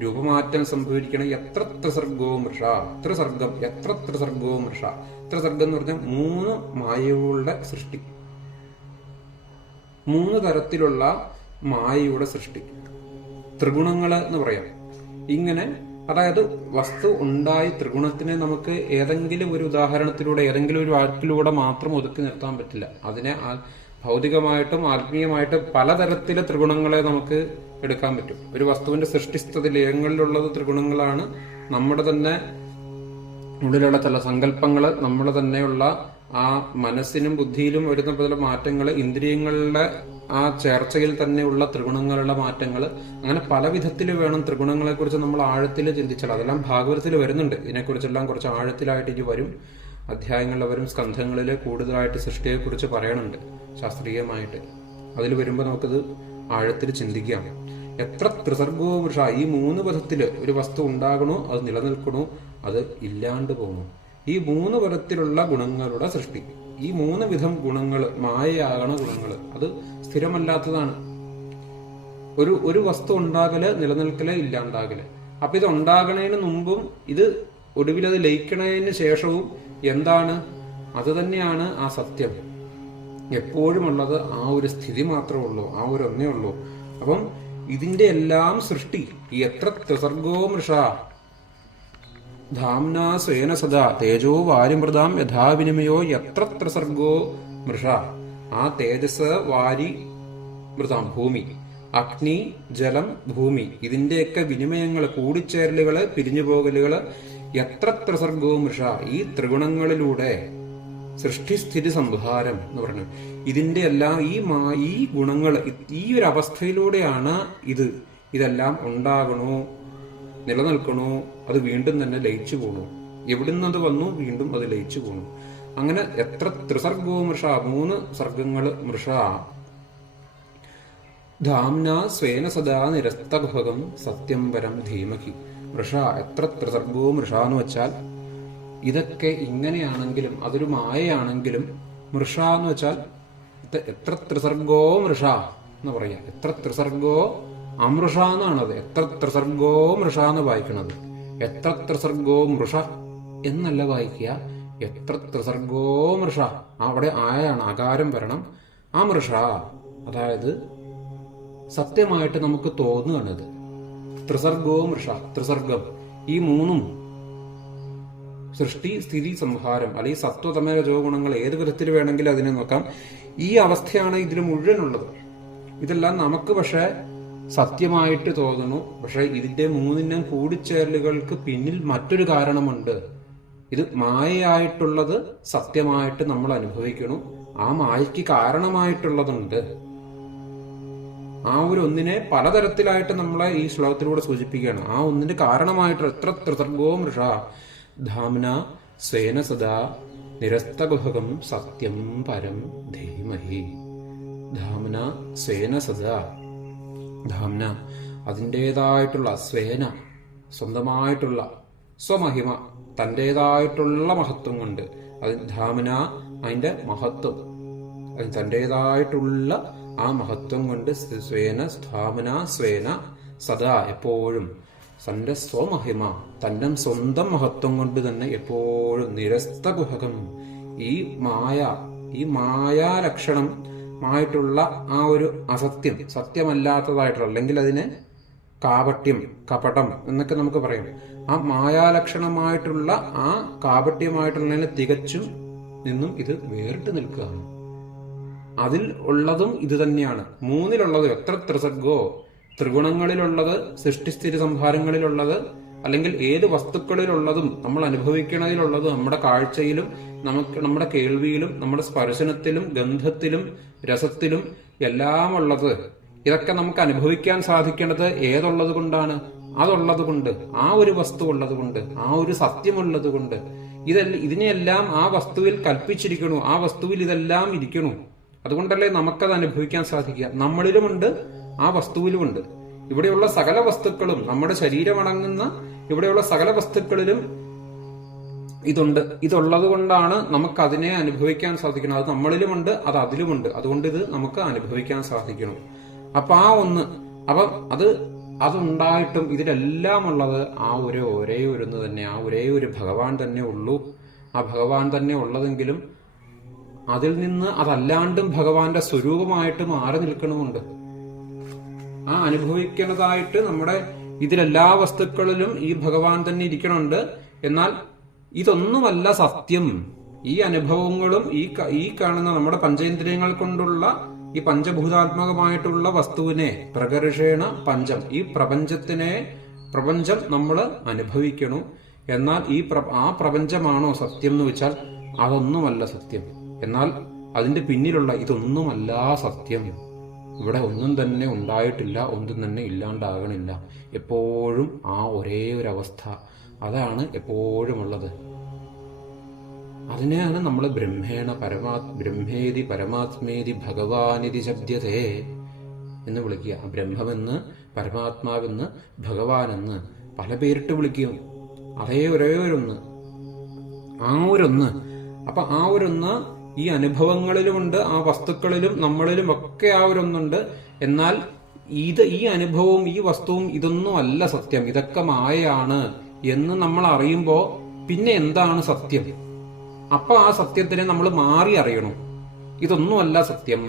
രൂപമാറ്റം സംഭവിക്കണം. എത്ര ത്രിസർഗോ മൃഷ, ത്രിസർഗം, എത്ര ത്രിസർഗോ മൃഷ. ത്രിസർഗം എന്ന് പറഞ്ഞാൽ 3 മായകളുടെ സൃഷ്ടി, 3 തരത്തിലുള്ള മായയുടെ സൃഷ്ടി, ത്രിഗുണങ്ങള് എന്ന് പറയാം. ഇങ്ങനെ അതായത് വസ്തു ഉണ്ടായി ത്രിഗുണത്തിനെ നമുക്ക് ഏതെങ്കിലും ഒരു ഉദാഹരണത്തിലൂടെ, ഏതെങ്കിലും ഒരു വാക്കിലൂടെ മാത്രം ഒതുക്കി നിർത്താൻ പറ്റില്ല. അതിനെ ഭൗതികമായിട്ടും ആത്മീയമായിട്ടും പലതരത്തിലെ ത്രിഗുണങ്ങളെ നമുക്ക് എടുക്കാൻ പറ്റും. ഒരു വസ്തുവിന്റെ സൃഷ്ടിസ്ഥിതി ലയങ്ങളിലുള്ളത് ത്രിഗുണങ്ങളാണ്. നമ്മുടെ തന്നെ ഉള്ളിലുള്ള ചില സങ്കല്പങ്ങള്, നമ്മുടെ തന്നെയുള്ള ആ മനസ്സിനും ബുദ്ധിയിലും വരുന്ന പല മാറ്റങ്ങൾ, ഇന്ദ്രിയങ്ങളുടെ ആ ചേർച്ചയിൽ തന്നെയുള്ള ത്രിഗുണങ്ങളുടെ മാറ്റങ്ങൾ, അങ്ങനെ പല വിധത്തിൽ വേണം ത്രിഗുണങ്ങളെ കുറിച്ച് നമ്മൾ ആഴത്തിൽ ചിന്തിച്ചാൽ. അതെല്ലാം ഭാഗവതത്തിൽ വരുന്നുണ്ട്. ഇതിനെക്കുറിച്ചെല്ലാം കുറച്ച് ആഴത്തിലായിട്ട് ഇനി വരും അധ്യായങ്ങളിൽ വരും. സ്കന്ധങ്ങളിൽ കൂടുതലായിട്ട് സൃഷ്ടിയെക്കുറിച്ച് പറയണുണ്ട് ശാസ്ത്രീയമായിട്ട്. അതിൽ വരുമ്പോൾ നമുക്കത് ആഴത്തിൽ ചിന്തിക്കാം. എത്ര ത്രിസർഗോ വൃഷ, ഈ 3 വിധത്തില് ഒരു വസ്തു ഉണ്ടാകണോ, അത് നിലനിൽക്കണോ, അത് ഇല്ലാണ്ട് പോകണോ, ഈ 3 വിധത്തിലുള്ള ഗുണങ്ങളുടെ സൃഷ്ടി. ഈ 3 വിധം ഗുണങ്ങൾ, മായയാകണ ഗുണങ്ങൾ, അത് സ്ഥിരമല്ലാത്തതാണ്. ഒരു വസ്തു ഉണ്ടാകല്, നിലനിൽക്കല്, ഇല്ലാണ്ടാകല്. അപ്പൊ ഇത് ഉണ്ടാകണതിന് മുമ്പും ഇത് ഒടുവിൽ അത് ലയിക്കണതിന് ശേഷവും എന്താണ്? അത് തന്നെയാണ് ആ സത്യം. എപ്പോഴും ഉള്ളത് ആ ഒരു സ്ഥിതി മാത്രമേ ഉള്ളൂ, ആ ഒരു ഒന്നേ ഉള്ളൂ. അപ്പം ഇതിന്റെ എല്ലാം സൃഷ്ടി ഈ എത്ര ത്രിസർഗോ മൃഷ, ധാംനാ സ്വേന സദാ തേജോ വാരിമൃതാം യഥാ വിനിമയോ യത്ര ത്രിസർഗോ മൃഷ. ആ തേജസ് വാരി മൃതാം ഭൂമി, അഗ്നി ജലം ഭൂമി, ഇതിന്റെയൊക്കെ വിനിമയങ്ങള്, കൂടിച്ചേരലുകള്, പിരിഞ്ഞുപോകലുകള്, എത്ര ത്രിസർഗവും മൃഷ, ഈ ത്രിഗുണങ്ങളിലൂടെ സൃഷ്ടിസ്ഥിതി സംഹാരം എന്ന് പറഞ്ഞു. ഇതിന്റെ എല്ലാം ഈ ഗുണങ്ങൾ, ഈ ഒരു അവസ്ഥയിലൂടെയാണ് ഇതെല്ലാം ഉണ്ടാകണോ, നിലനിൽക്കണോ, അത് വീണ്ടും തന്നെ ലയിച്ചു പോണു. എവിടുന്ന് അത് വന്നു, വീണ്ടും അത് ലയിച്ചു പോണു. അങ്ങനെ എത്ര ത്രിസർഗവും മൃഷ, 3 സർഗങ്ങൾ മൃഷ. ധാംന സ്വേന സദാ നിരസ്തഗുഹകം സത്യം പരം ധീമഹി. മൃഷ, എത്ര ത്രിസർഗവും മൃഷ എന്ന് വെച്ചാൽ ഇതൊക്കെ ഇങ്ങനെയാണെങ്കിലും അതൊരു മായയാണെങ്കിലും, മൃഷ എന്ന് വെച്ചാൽ എത്ര ത്രിസർഗോ മൃഷ എന്ന് പറയാ. എത്ര ത്രിസർഗോ അമൃഷ എന്നാണത്. എത്ര ത്രിസർഗോ മൃഷ എന്ന് വായിക്കണത്. എത്ര ത്രിസർഗോ മൃഷ എന്നല്ല വായിക്കുക, എത്ര ത്രിസർഗോ മൃഷ. അവിടെ ആയാണ്, അകാരം വരണം. ആ മൃഷ അതായത് സത്യമായിട്ട് നമുക്ക് തോന്നുകയാണിത്. ത്രിസർഗോ മൃഷ, ത്രിസർഗം, ഈ 3 സൃഷ്ടി സ്ഥിതി സംഹാരം, അല്ലെങ്കിൽ സത്വതമ രജോ ഗുണങ്ങൾ ഏത് വിധത്തിൽ വേണമെങ്കിലും അതിനെ നോക്കാം. ഈ അവസ്ഥയാണ് ഇതിൽ മുഴുവനുള്ളത്. ഇതെല്ലാം നമുക്ക് പക്ഷെ സത്യമായിട്ട് തോന്നുന്നു. പക്ഷെ ഇതിന്റെ 3നും കൂടിച്ചേരലുകൾക്ക് പിന്നിൽ മറ്റൊരു കാരണമുണ്ട്. ഇത് മായയായിട്ടുള്ളത് സത്യമായിട്ട് നമ്മൾ അനുഭവിക്കണം. ആ മായയ്ക്ക് കാരണമായിട്ടുള്ളതുണ്ട്. ആ ഒരു ഒന്നിനെ പലതരത്തിലായിട്ട് നമ്മളെ ഈ ശ്ലോകത്തിലൂടെ സൂചിപ്പിക്കുകയാണ്. ആ ഒന്നിന്റെ കാരണമായിട്ട് എത്ര ത്രിസർഗോ മൃഷ ധാംന സ്വേന സദാ നിരസ്തഗുഹകം സത്യം പരം ധീമഹി. ധാംന സ്വേന സദാ, ധാംന അതിൻ്റെതായിട്ടുള്ള, സ്വേന സ്വന്തമായിട്ടുള്ള, സ്വമഹിമ തൻ്റെതായിട്ടുള്ള മഹത്വം കൊണ്ട്, ധാംന അതിന്റെ മഹത്വം, അത് തൻ്റെതായിട്ടുള്ള ആ മഹത്വം കൊണ്ട്, സ്വേന ധാംന സ്വേന സദാ എപ്പോഴും, തന്റെ സ്വമഹിമ തന്റെ സ്വന്തം മഹത്വം കൊണ്ട് തന്നെ എപ്പോഴും, നിരസ്തഗുഹകം ഈ മായാലക്ഷണമായിട്ടുള്ള ആ ഒരു അസത്യം, സത്യമല്ലാത്തതായിട്ടുള്ള, അല്ലെങ്കിൽ അതിനെ കാപട്യം, കപടം എന്നൊക്കെ നമുക്ക് പറയാം. ആ മായാലക്ഷണമായിട്ടുള്ള ആ കാപട്യമായിട്ടുള്ളതിനെ തികച്ചും നിന്നും ഇത് വേറിട്ട് നിൽക്കുകയാണ്. അതിൽ ഉള്ളതും ഇത് തന്നെയാണ്. 3ലുള്ളത് എത്ര ത്രിസർഗോ, ത്രിഗുണങ്ങളിലുള്ളത്, സൃഷ്ടിസ്ഥിതി സംഹാരങ്ങളിലുള്ളത്, അല്ലെങ്കിൽ ഏത് വസ്തുക്കളിലുള്ളതും, നമ്മൾ അനുഭവിക്കുന്നതിലുള്ളതും, നമ്മുടെ കാഴ്ചയിലും നമ്മുടെ കേൾവിയിലും നമ്മുടെ സ്പർശനത്തിലും ഗന്ധത്തിലും രസത്തിലും എല്ലാം ഉള്ളത്. ഇതൊക്കെ നമുക്ക് അനുഭവിക്കാൻ സാധിക്കേണ്ടത് ഏതുള്ളത് കൊണ്ടാണ്? അതുള്ളത് കൊണ്ട്, ആ ഒരു വസ്തു ഉള്ളത് കൊണ്ട്, ആ ഒരു സത്യമുള്ളത് കൊണ്ട്. ഇതിനെയെല്ലാം ആ വസ്തുവിൽ കൽപ്പിച്ചിരിക്കണു, ആ വസ്തുവിൽ ഇതെല്ലാം ഇരിക്കണു. അതുകൊണ്ടല്ലേ നമുക്കത് അനുഭവിക്കാൻ സാധിക്കുക. നമ്മളിലുമുണ്ട്, ആ വസ്തുവിലുമുണ്ട്. ഇവിടെയുള്ള സകല വസ്തുക്കളും, നമ്മുടെ ശരീരമടങ്ങുന്ന ഇവിടെയുള്ള സകല വസ്തുക്കളിലും ഇതുണ്ട്. ഇതുള്ളത് കൊണ്ടാണ് നമുക്ക് അതിനെ അനുഭവിക്കാൻ സാധിക്കണം. അത് നമ്മളിലുമുണ്ട്, അത് അതിലുമുണ്ട്. അതുകൊണ്ട് ഇത് നമുക്ക് അനുഭവിക്കാൻ സാധിക്കണം. അപ്പൊ ആ ഒന്ന്, അതുണ്ടായിട്ടും ഇതിലെല്ലാം ഉള്ളത് ആ ഒരേ ഒരു തന്നെ, ആ ഒരേ ഒരു ഭഗവാൻ തന്നെ ഉള്ളൂ. ആ ഭഗവാൻ തന്നെ ഉള്ളതെങ്കിലും അതിൽ നിന്ന് അതല്ലാണ്ടും ഭഗവാന്റെ സ്വരൂപമായിട്ട് മാറി നിൽക്കണമുണ്ട്. ആ അനുഭവിക്കുന്നതായിട്ട് നമ്മുടെ ഇതിലെല്ലാ വസ്തുക്കളിലും ഈ ഭഗവാൻ തന്നെ ഇരിക്കണുണ്ട്. എന്നാൽ ഇതൊന്നുമല്ല സത്യം. ഈ അനുഭവങ്ങളും ഈ കാണുന്ന നമ്മുടെ പഞ്ചേന്ദ്രിയങ്ങൾ കൊണ്ടുള്ള ഈ പഞ്ചഭൂതാത്മകമായിട്ടുള്ള വസ്തുവിനെ പ്രകർഷേണ പഞ്ചം, ഈ പ്രപഞ്ചം നമ്മൾ അനുഭവിക്കണു. എന്നാൽ ആ പ്രപഞ്ചമാണോ സത്യം എന്ന് വെച്ചാൽ അതൊന്നുമല്ല സത്യം. എന്നാൽ അതിന്റെ പിന്നിലുള്ള ഇതൊന്നുമല്ല സത്യം. ഇവിടെ ഒന്നും തന്നെ ഉണ്ടായിട്ടില്ല, ഒന്നും തന്നെ ഇല്ലാണ്ടാകണില്ല. എപ്പോഴും ആ ഒരേ ഒരു അവസ്ഥ, അതാണ് എപ്പോഴും ഉള്ളത്. അതിനെയാണ് നമ്മൾ ബ്രഹ്മേതി പരമാത്മേതി ഭഗവാനിതി ശബ്ദതേ എന്ന് വിളിക്കുക. ബ്രഹ്മമെന്ന്, പരമാത്മാവെന്ന്, ഭഗവാനെന്ന് പല പേരിട്ട് വിളിക്കും. അതേ ഒരേ ഒരൊന്ന്, ആ ഒരൊന്ന്. അപ്പൊ ആ ഒരൊന്ന് ഈ അനുഭവങ്ങളിലുമുണ്ട്, ആ വസ്തുക്കളിലും നമ്മളിലും ഒക്കെ ആ ഒരൊന്നുണ്ട്. എന്നാൽ ഈ അനുഭവവും ഈ വസ്തുവും ഇതൊന്നും അല്ല സത്യം, ഇതൊക്കെ മായയാണ് എന്ന് നമ്മൾ അറിയുമ്പോ പിന്നെ എന്താണ് സത്യം? അപ്പൊ ആ സത്യത്തിനെ നമ്മൾ മാറി അറിയണം. ഇതൊന്നുമല്ല സത്യം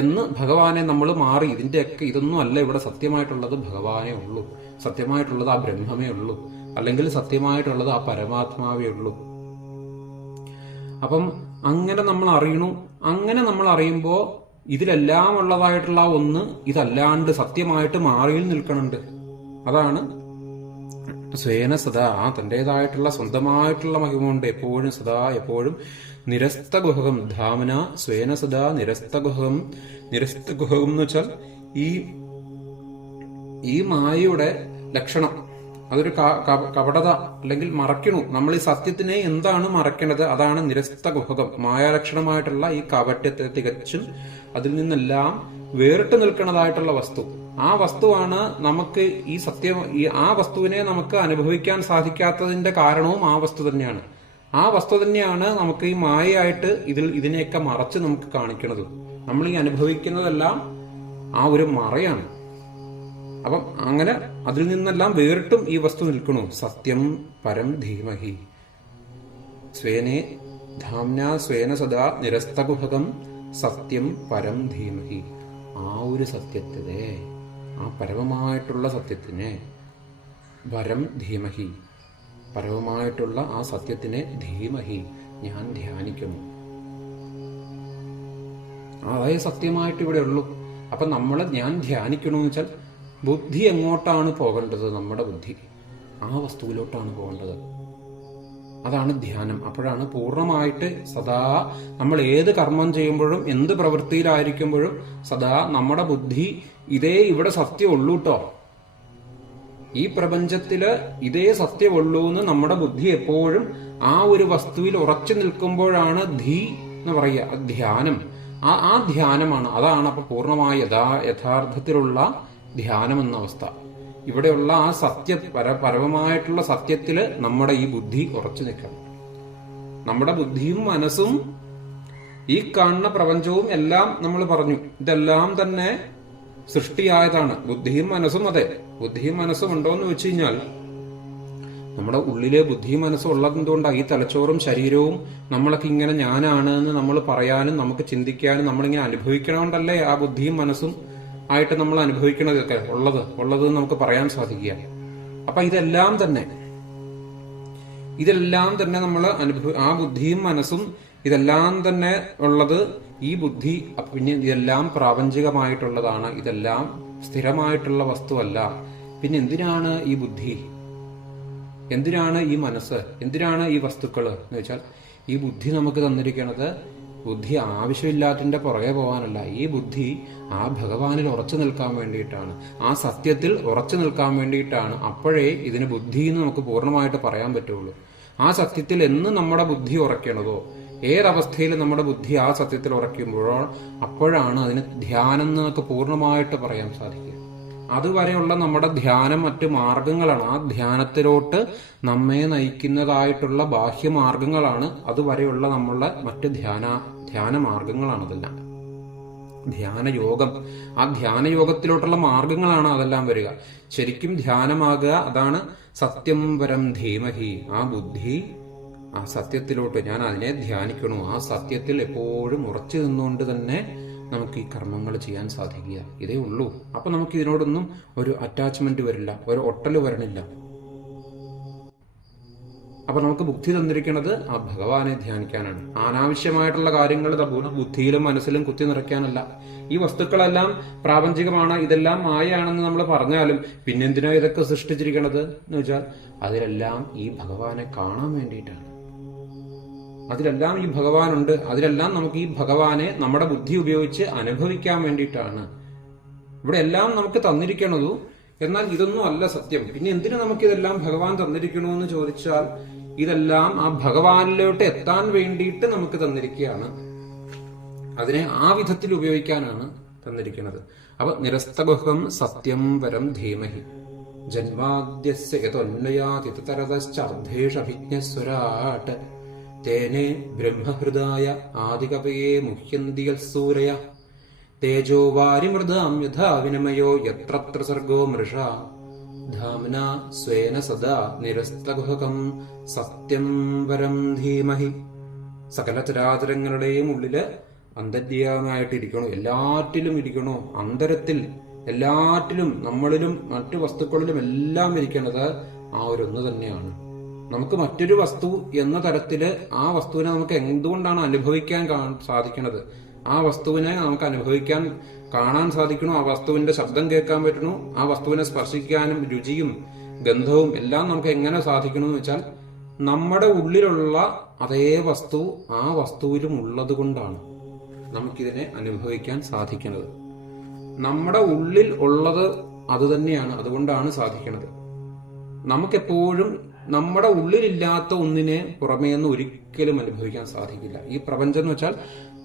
എന്ന് ഭഗവാനെ നമ്മൾ മാറി. ഇതിന്റെയൊക്കെ ഇതൊന്നും അല്ല ഇവിടെ സത്യമായിട്ടുള്ളത്, ഭഗവാനേ ഉള്ളൂ. സത്യമായിട്ടുള്ളത് ആ ബ്രഹ്മമേ ഉള്ളൂ, അല്ലെങ്കിൽ സത്യമായിട്ടുള്ളത് ആ പരമാത്മാവേ ഉള്ളൂ. അപ്പം അങ്ങനെ നമ്മൾ അറിയണു. അങ്ങനെ നമ്മൾ അറിയുമ്പോൾ ഇതിലെല്ലാം ഉള്ളതായിട്ടുള്ള ഒന്ന് ഇതല്ലാണ്ട് സത്യമായിട്ട് മാറിയിൽ നിൽക്കണുണ്ട്. അതാണ് സ്വേന സദാ, തന്റേതായിട്ടുള്ള സ്വന്തമായിട്ടുള്ള മഹിമ കൊണ്ട് എപ്പോഴും സദാ എപ്പോഴും നിരസ്തഗുഹകം ധാമന സ്വേന സദാ നിരസ്തഗുഹകം. നിരസ്തഗുഹകം എന്ന് വെച്ചാൽ ഈ മായയുടെ ലക്ഷണം അതൊരു കപടത, അല്ലെങ്കിൽ മറയ്ക്കണു. നമ്മൾ ഈ സത്യത്തിനെ എന്താണ് മറയ്ക്കണത്? അതാണ് നിരസ്തഗുഹകം. മായാലക്ഷണമായിട്ടുള്ള ഈ കാപട്യത്തെ തികച്ചും അതിൽ നിന്നെല്ലാം വേറിട്ട് നിൽക്കുന്നതായിട്ടുള്ള വസ്തു. ആ വസ്തുവാണ് നമുക്ക് ഈ സത്യം. ആ വസ്തുവിനെ നമുക്ക് അനുഭവിക്കാൻ സാധിക്കാത്തതിന്റെ കാരണവും ആ വസ്തു തന്നെയാണ്. ആ വസ്തു തന്നെയാണ് നമുക്ക് ഈ മായയായിട്ട് ഇതിനെയൊക്കെ മറച്ച് നമുക്ക് കാണിക്കുന്നത്. നമ്മൾ ഈ അനുഭവിക്കുന്നതെല്ലാം ആ ഒരു മറയാണ്. അപ്പം അങ്ങനെ അതിൽ നിന്നെല്ലാം വേറിട്ടും ഈ വസ്തു നിൽക്കണു. സത്യം പരം ധീമഹി സ്വേനെ ധാംന സ്വേന സദാ നിരസ്തഗുഹകം സത്യം പരം ധീമഹി. ആ ഒരു സത്യത്തിനെ, ആ പരമമായിട്ടുള്ള സത്യത്തിനെ പരം ധീമഹി, പരമമായിട്ടുള്ള ആ സത്യത്തിനെ ധീമഹി ഞാൻ ധ്യാനിക്കുന്നു. അതായത് സത്യമായിട്ട് ഇവിടെ ഉള്ളൂ. അപ്പൊ നമ്മൾ ഞാൻ ധ്യാനിക്കണമെന്ന് വെച്ചാൽ ബുദ്ധി എങ്ങോട്ടാണ് പോകേണ്ടത്? നമ്മുടെ ബുദ്ധി ആ വസ്തുവിലോട്ടാണ് പോകേണ്ടത്. അതാണ് ധ്യാനം. അപ്പോഴാണ് പൂർണ്ണമായിട്ട് സദാ നമ്മൾ ഏത് കർമ്മം ചെയ്യുമ്പോഴും എന്ത് പ്രവൃത്തിയിലായിരിക്കുമ്പോഴും സദാ നമ്മുടെ ബുദ്ധി ഇതേ ഇവിടെ സത്യമുള്ളൂ കേട്ടോ, ഈ പ്രപഞ്ചത്തില് ഇതേ സത്യമുള്ളൂ എന്ന് നമ്മുടെ ബുദ്ധി എപ്പോഴും ആ ഒരു വസ്തുവിൽ ഉറച്ചു നിൽക്കുമ്പോഴാണ് ധീ എന്ന് പറയുക, ധ്യാനം. ആ ധ്യാനമാണ്. അതാണ് അപ്പൊ പൂർണ്ണമായ യഥാർത്ഥത്തിലുള്ള ധ്യാനം എന്ന അവസ്ഥ. ഇവിടെയുള്ള ആ പരമമായിട്ടുള്ള സത്യത്തില് നമ്മുടെ ഈ ബുദ്ധി ഉറച്ചു നിൽക്കണം. നമ്മുടെ ബുദ്ധിയും മനസ്സും ഈ കാണുന്ന പ്രപഞ്ചവും എല്ലാം നമ്മൾ പറഞ്ഞു ഇതെല്ലാം തന്നെ സൃഷ്ടിയായതാണ്. ബുദ്ധിയും മനസ്സും, അതെ, ബുദ്ധിയും മനസ്സും ഉണ്ടോ എന്ന് വെച്ച് കഴിഞ്ഞാൽ നമ്മുടെ ഉള്ളിലെ ബുദ്ധിയും മനസ്സും ഉള്ളതുകൊണ്ടാണ് ഈ തലച്ചോറും ശരീരവും നമ്മളൊക്കെ ഇങ്ങനെ ഞാനാണ് എന്ന് നമ്മൾ പറയാനും നമുക്ക് ചിന്തിക്കാനും നമ്മളിങ്ങനെ അനുഭവിക്കണോണ്ടല്ലേ ആ ബുദ്ധിയും മനസ്സും ആയിട്ട് നമ്മൾ അനുഭവിക്കണതൊക്കെ ഉള്ളത് നമുക്ക് പറയാൻ സാധിക്കുക. അപ്പൊ ഇതെല്ലാം തന്നെ നമ്മൾ ആ ബുദ്ധിയും മനസ്സും ഇതെല്ലാം തന്നെ ഉള്ളത് ഈ ബുദ്ധി. പിന്നെ ഇതെല്ലാം പ്രാപഞ്ചികമായിട്ടുള്ളതാണ്, ഇതെല്ലാം സ്ഥിരമായിട്ടുള്ള വസ്തുവല്ല. പിന്നെ എന്തിനാണ് ഈ ബുദ്ധി, എന്തിനാണ് ഈ മനസ്സ്, എന്തിനാണ് ഈ വസ്തുക്കള് എന്ന് വെച്ചാൽ ഈ ബുദ്ധി നമുക്ക് തന്നിരിക്കുന്നത് ബുദ്ധി ആവശ്യമില്ലാത്തതിന്റെ പുറകെ പോകാനല്ല. ഈ ബുദ്ധി ആ ഭഗവാനിൽ ഉറച്ചു നിൽക്കാൻ വേണ്ടിയിട്ടാണ്, ആ സത്യത്തിൽ ഉറച്ചു നിൽക്കാൻ വേണ്ടിയിട്ടാണ്. അപ്പോഴേ ഇതിന് ബുദ്ധി എന്ന് നമുക്ക് പൂർണ്ണമായിട്ട് പറയാൻ പറ്റുള്ളൂ. ആ സത്യത്തിൽ എന്ന് നമ്മുടെ ബുദ്ധി ഉറയ്ക്കണതോ, ഏതവസ്ഥയിൽ നമ്മുടെ ബുദ്ധി ആ സത്യത്തിൽ ഉറയ്ക്കുമ്പോഴോ അപ്പോഴാണ് അതിന് ധ്യാനം എന്ന് നമുക്ക് പൂർണ്ണമായിട്ട് പറയാൻ സാധിക്കുക. അതുവരെയുള്ള നമ്മുടെ ധ്യാനം മറ്റു മാർഗങ്ങളാണ്. ആ ധ്യാനത്തിലോട്ട് നമ്മെ നയിക്കുന്നതായിട്ടുള്ള ബാഹ്യമാർഗങ്ങളാണ് അതുവരെയുള്ള നമ്മളുടെ മറ്റ് ധ്യാന മാർഗങ്ങളാണ് അതെല്ലാം. ധ്യാനയോഗം, ആ ധ്യാനയോഗത്തിലോട്ടുള്ള മാർഗങ്ങളാണ് അതെല്ലാം വരിക. ശരിക്കും ധ്യാനമാകുക അതാണ് സത്യം പരം ധീമഹി. ആ ബുദ്ധി ആ സത്യത്തിലോട്ട് ഞാൻ അതിനെ ധ്യാനിക്കണു. ആ സത്യത്തിൽ എപ്പോഴും ഉറച്ചു നിന്നുകൊണ്ട് തന്നെ നമുക്ക് ഈ കർമ്മങ്ങൾ ചെയ്യാൻ സാധിക്കുക. ഇതേ ഉള്ളൂ. അപ്പൊ നമുക്ക് ഇതിനോടൊന്നും ഒരു അറ്റാച്ച്മെന്റ് വരില്ല, ഒരു ഒട്ടല് വരണില്ല. അപ്പൊ നമുക്ക് ബുദ്ധി തന്നിരിക്കുന്നത് ആ ഭഗവാനെ ധ്യാനിക്കാനാണ്. അനാവശ്യമായിട്ടുള്ള കാര്യങ്ങൾ ബുദ്ധിയിലും മനസ്സിലും കുത്തി നിറയ്ക്കാനല്ല. ഈ വസ്തുക്കളെല്ലാം പ്രാപഞ്ചികമാണ്, ഇതെല്ലാം മായയാണെന്ന് നമ്മൾ പറഞ്ഞാലും പിന്നെന്തിനാ ഇതൊക്കെ സൃഷ്ടിച്ചിരിക്കണത് എന്ന് വെച്ചാൽ അതിലെല്ലാം ഈ ഭഗവാനെ കാണാൻ വേണ്ടിയിട്ടാണ്. അതിലെല്ലാം ഈ ഭഗവാനുണ്ട്. അതിലെല്ലാം നമുക്ക് ഈ ഭഗവാനെ നമ്മുടെ ബുദ്ധി ഉപയോഗിച്ച് അനുഭവിക്കാൻ വേണ്ടിയിട്ടാണ്. ഇവിടെ എല്ലാം നമുക്ക് തന്നിരിക്കണതു. എന്നാൽ ഇതൊന്നും അല്ല സത്യം. പിന്നെ എന്തിനു നമുക്കിതെല്ലാം ഭഗവാൻ തന്നിരിക്കണമെന്ന് ചോദിച്ചാൽ ഇതെല്ലാം ആ ഭഗവാനിലോട്ട് എത്താൻ വേണ്ടിയിട്ട് നമുക്ക് തന്നിരിക്കുകയാണ്. അതിനെ ആ വിധത്തിൽ ഉപയോഗിക്കാനാണ് തന്നിരിക്കുന്നത്. അപ്പൊ നിരസ്തഗുഹം സത്യം വരം ധീമഹി ജന്മാദ്യസ്യ യതൊന്വയാതിതരതശ്ചർദ്ധേഷഭിജ്ഞസ്വരാട്ട് തേനേ ബ്രഹ്മഹൃദായ ആദികവയേ മുഹ്യന്തിയൽ സൂരയ തേജോ വാരിമൃതാം യഥാ വിനിമയോ യത്രത്ര സർഗോ മൃഷാ ധാംനാ സ്വേന സദാ നിരസ്തഗുഹകം സത്യം പരം ധീമഹി. സകല ചരാചരങ്ങളുടെയും ഉള്ളില് അന്തര്യാമായിട്ടിരിക്കണോ, എല്ലാറ്റിലും ഇരിക്കണോ, അന്തരത്തിൽ എല്ലാറ്റിലും, നമ്മളിലും മറ്റു വസ്തുക്കളിലും എല്ലാം ഇരിക്കേണ്ടത് ആ ഒരു ഒന്ന് തന്നെയാണ്. നമുക്ക് മറ്റൊരു വസ്തു എന്ന തരത്തില് ആ വസ്തുവിനെ നമുക്ക് എന്തുകൊണ്ടാണ് അനുഭവിക്കാൻ സാധിക്കുന്നത്, ആ വസ്തുവിനെ നമുക്ക് അനുഭവിക്കാൻ കാണാൻ സാധിക്കണോ, ആ വസ്തുവിന്റെ ശബ്ദം കേൾക്കാൻ പറ്റണോ, ആ വസ്തുവിനെ സ്പർശിക്കാനും രുചിയും ഗന്ധവും എല്ലാം നമുക്ക് എങ്ങനെ സാധിക്കണമെന്ന് വെച്ചാൽ നമ്മുടെ ഉള്ളിലുള്ള അതേ വസ്തു ആ വസ്തുവിലും ഉള്ളത് കൊണ്ടാണ് നമുക്കിതിനെ അനുഭവിക്കാൻ സാധിക്കുന്നത്. നമ്മുടെ ഉള്ളിൽ ഉള്ളത് അത് തന്നെയാണ്, അതുകൊണ്ടാണ് സാധിക്കുന്നത്. നമുക്കെപ്പോഴും നമ്മുടെ ഉള്ളിലില്ലാത്ത ഒന്നിനെ പുറമേ നിന്ന് ഒരിക്കലും അനുഭവിക്കാൻ സാധിക്കില്ല. ഈ പ്രപഞ്ചം എന്ന് വെച്ചാൽ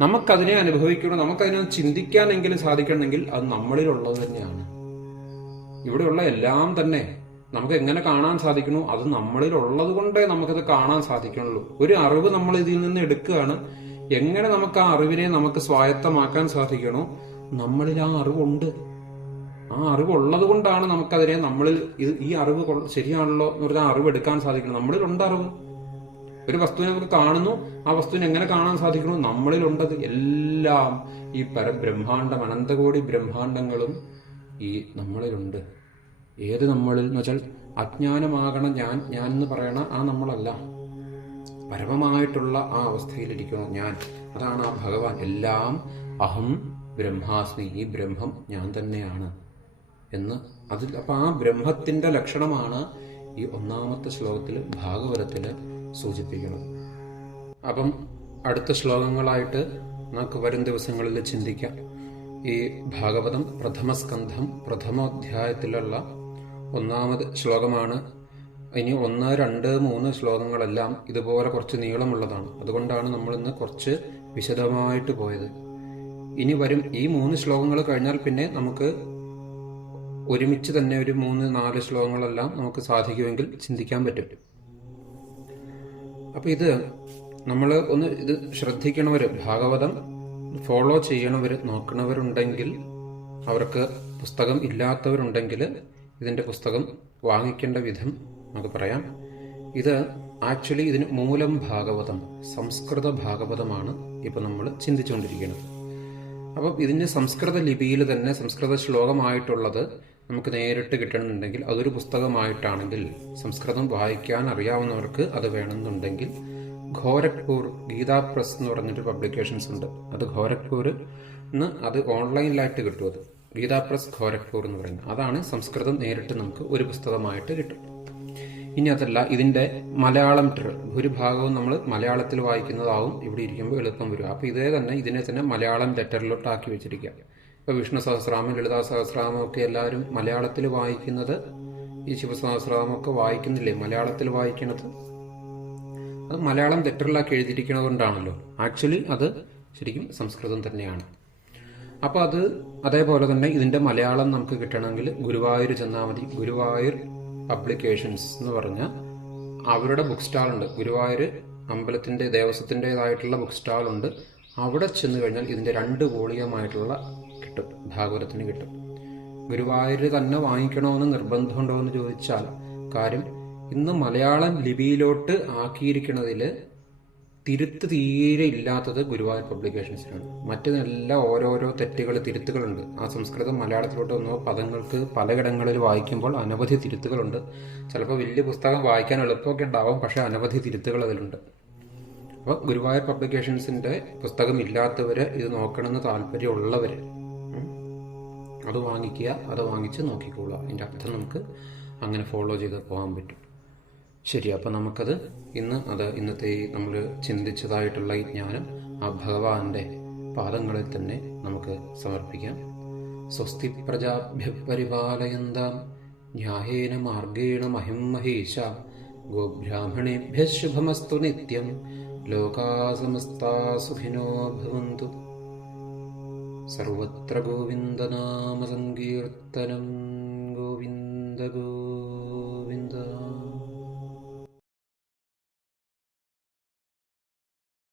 നമുക്കതിനെ അനുഭവിക്കണം, നമുക്കതിനെ ചിന്തിക്കാനെങ്കിലും സാധിക്കണമെങ്കിൽ അത് നമ്മളിലുള്ളത് തന്നെയാണ്. ഇവിടെയുള്ള എല്ലാം തന്നെ നമുക്ക് എങ്ങനെ കാണാൻ സാധിക്കണോ, അത് നമ്മളിൽ ഉള്ളത് കൊണ്ടേ നമുക്കത് കാണാൻ സാധിക്കണുള്ളൂ. ഒരു അറിവ് നമ്മൾ ഇതിൽ നിന്ന് എടുക്കുകയാണ്. എങ്ങനെ നമുക്ക് ആ അറിവിനെ നമുക്ക് സ്വായത്തമാക്കാൻ സാധിക്കണോ, നമ്മളിൽ ആ അറിവുണ്ട്. ആ അറിവുള്ളത് കൊണ്ടാണ് നമുക്കതിനെ നമ്മളിൽ ഈ അറിവ് ശരിയാണല്ലോ എന്ന് പറഞ്ഞാൽ അറിവ് എടുക്കാൻ സാധിക്കണം. നമ്മളിലുണ്ട് അറിവ്. ഒരു വസ്തുവിനെ നമുക്ക് കാണുന്നു, ആ വസ്തുവിനെ എങ്ങനെ കാണാൻ സാധിക്കണോ, നമ്മളിലുണ്ടത്. എല്ലാം ഈ പരബ്രഹ്മാണ്ടം, അനന്തകോടി ബ്രഹ്മാണ്ടങ്ങളും ഈ നമ്മളിലുണ്ട്. ഏത് നമ്മളിൽ എന്ന് വെച്ചാൽ അജ്ഞാനമാകണം ഞാൻ എന്ന് പറയണ ആ നമ്മളല്ല, പരമമായിട്ടുള്ള ആ അവസ്ഥയിലിരിക്കണം ഞാൻ. അതാണ് ആ ഭഗവാൻ. എല്ലാം അഹം ബ്രഹ്മാസ്മി, ഈ ബ്രഹ്മം ഞാൻ തന്നെയാണ് എന്ന്. അതിൽ അപ്പൊ ആ ബ്രഹ്മത്തിന്റെ ലക്ഷണമാണ് ഈ ഒന്നാമത്തെ ശ്ലോകത്തിൽ ഭാഗവതത്തില് സൂചിപ്പിക്കുന്നത്. അപ്പം അടുത്ത ശ്ലോകങ്ങളായിട്ട് നമുക്ക് വരും ദിവസങ്ങളിൽ ചിന്തിക്കാം. ഈ ഭാഗവതം പ്രഥമസ്കന്ധം പ്രഥമോധ്യായത്തിലുള്ള ഒന്നാമത് ശ്ലോകമാണ്. ഇനി 1, 2, 3 ശ്ലോകങ്ങളെല്ലാം ഇതുപോലെ കുറച്ച് നീളമുള്ളതാണ്. അതുകൊണ്ടാണ് നമ്മൾ ഇന്ന് കുറച്ച് വിശദമായിട്ട് പോയത്. ഇനി വരും ഈ 3 ശ്ലോകങ്ങൾ കഴിഞ്ഞാൽ പിന്നെ നമുക്ക് ഒരുമിച്ച് തന്നെ ഒരു 3, 4 ശ്ലോകങ്ങളെല്ലാം നമുക്ക് സാധിക്കുമെങ്കിൽ ചിന്തിക്കാൻ പറ്റും. അപ്പൊ ഇത് നമ്മൾ ഒന്ന് ഇത് ശ്രദ്ധിക്കണവര്, ഭാഗവതം ഫോളോ ചെയ്യണവര്, നോക്കണവരുണ്ടെങ്കിൽ, അവർക്ക് പുസ്തകം ഇല്ലാത്തവരുണ്ടെങ്കിൽ ഇതിന്റെ പുസ്തകം വാങ്ങിക്കേണ്ട വിധം നമുക്ക് പറയാം. ഇത് ആക്ച്വലി ഇതിന് മൂലം ഭാഗവതം, സംസ്കൃത ഭാഗവതമാണ് ഇപ്പൊ നമ്മൾ ചിന്തിച്ചുകൊണ്ടിരിക്കുന്നത്. അപ്പം ഇതിന് സംസ്കൃത ലിപിയിൽ തന്നെ സംസ്കൃത ശ്ലോകമായിട്ടുള്ളത് നമുക്ക് നേരിട്ട് കിട്ടണമെന്നുണ്ടെങ്കിൽ, അതൊരു പുസ്തകമായിട്ടാണെങ്കിൽ, സംസ്കൃതം വായിക്കാൻ അറിയാവുന്നവർക്ക് അത് വേണമെന്നുണ്ടെങ്കിൽ ഖോരഖ്പൂർ ഗീതാ പ്രസ് എന്ന് പറഞ്ഞിട്ട് പബ്ലിക്കേഷൻസ് ഉണ്ട്. അത് ഖോരഖ്പൂരിന്ന് അത് ഓൺലൈനിലായിട്ട് കിട്ടും. അത് ഗീതാ പ്രസ് ഖോരഖ്പൂർ എന്ന് പറയുന്നത്, അതാണ് സംസ്കൃതം നേരിട്ട് നമുക്ക് ഒരു പുസ്തകമായിട്ട് കിട്ടും. ഇനി അതല്ല, ഇതിന്റെ മലയാളം ഭൂരിഭാഗവും നമ്മൾ മലയാളത്തിൽ വായിക്കുന്നതാവും ഇവിടെ ഇരിക്കുമ്പോൾ എളുപ്പം വരും. അപ്പൊ ഇതിനെ തന്നെ മലയാളം ലെറ്ററിലോട്ടാക്കി വെച്ചിരിക്കുക. ഇപ്പൊ വിഷ്ണു സഹസ്രനാമം, ലളിതാ സഹസ്രനാമം ഒക്കെ എല്ലാവരും മലയാളത്തിൽ വായിക്കുന്നത്, ഈ ശിവസഹസ്രനാമം ഒക്കെ വായിക്കുന്നില്ലേ മലയാളത്തിൽ വായിക്കണത്, അത് മലയാളം ലെറ്ററിലാക്കി എഴുതിയിരിക്കുന്നത് കൊണ്ടാണല്ലോ. ആക്ച്വലി അത് ശരിക്കും സംസ്കൃതം തന്നെയാണ്. അപ്പൊ അത് അതേപോലെ തന്നെ ഇതിന്റെ മലയാളം നമുക്ക് കിട്ടണമെങ്കിൽ ഗുരുവായൂർ ചെന്നാൽ മതി. ഗുരുവായൂർ പബ്ലിക്കേഷൻസ് എന്ന് പറഞ്ഞ അവരുടെ ബുക്ക് സ്റ്റാൾ ഉണ്ട്. ഗുരുവായൂർ അമ്പലത്തിന്റെ ദേവസ്വത്തിൻ്റെതായിട്ടുള്ള ബുക്ക് സ്റ്റാൾ ഉണ്ട്. അവിടെ ചെന്ന് കഴിഞ്ഞാൽ ഇതിന്റെ 2 വോളിയമായിട്ടുള്ള കിട്ടും, ഭാഗവതത്തിന് കിട്ടും. ഗുരുവായൂർ തന്നെ വാങ്ങിക്കണമെന്ന് നിർബന്ധമുണ്ടോ എന്ന് ചോദിച്ചാൽ, കാര്യം ഇന്ന് മലയാളം ലിപിയിലോട്ട് ആക്കിയിരിക്കുന്നതിൽ തിരുത്ത് തീരെ ഇല്ലാത്തത് ഗുരുവായൂർ പബ്ലിക്കേഷൻസിനാണ്. മറ്റെല്ലാം ഓരോരോ തിരുത്തുകളുണ്ട്. ആ സംസ്കൃതം മലയാളത്തിലോട്ട് വന്ന പദങ്ങൾക്ക് പലയിടങ്ങളിൽ വായിക്കുമ്പോൾ അനവധി തിരുത്തുകളുണ്ട്. ചിലപ്പോൾ വലിയ പുസ്തകം വായിക്കാൻ എളുപ്പമൊക്കെ ഉണ്ടാവും, പക്ഷെ അനവധി തിരുത്തുകൾ അതിലുണ്ട്. അപ്പോൾ ഗുരുവായൂർ പബ്ലിക്കേഷൻസിന്റെ പുസ്തകം ഇല്ലാത്തവര്, ഇത് നോക്കണമെന്ന് താല്പര്യമുള്ളവര് അത് വാങ്ങിക്കുക, അത് വാങ്ങിച്ച് നോക്കിക്കൊള്ളുക. അതിൻ്റെ അർത്ഥം നമുക്ക് അങ്ങനെ ഫോളോ ചെയ്ത് പോകാൻ പറ്റും. ശരി, അപ്പം നമുക്കത് ഇന്നത്തെ നമ്മൾ ചിന്തിച്ചതായിട്ടുള്ള ഈ ജ്ഞാനം ആ ഭഗവാന്റെ പാദങ്ങളിൽ തന്നെ നമുക്ക് സമർപ്പിക്കാം. സ്വസ്തി പ്രജാഭ്യ പരിപാലയന്താം ന്യായേന മാർഗേണ മഹിം മഹേശ ഗോബ്രാഹ്മണേഭ്യ ശുഭമസ്തു നിത്യം ലോകാ സമസ്താ സുഖിനോ ഭവന്തു. സർവത്ര ഗോവിന്ദനാമ സങ്കീർത്തനം. ഗോവിന്ദ ഗോവിന്ദ.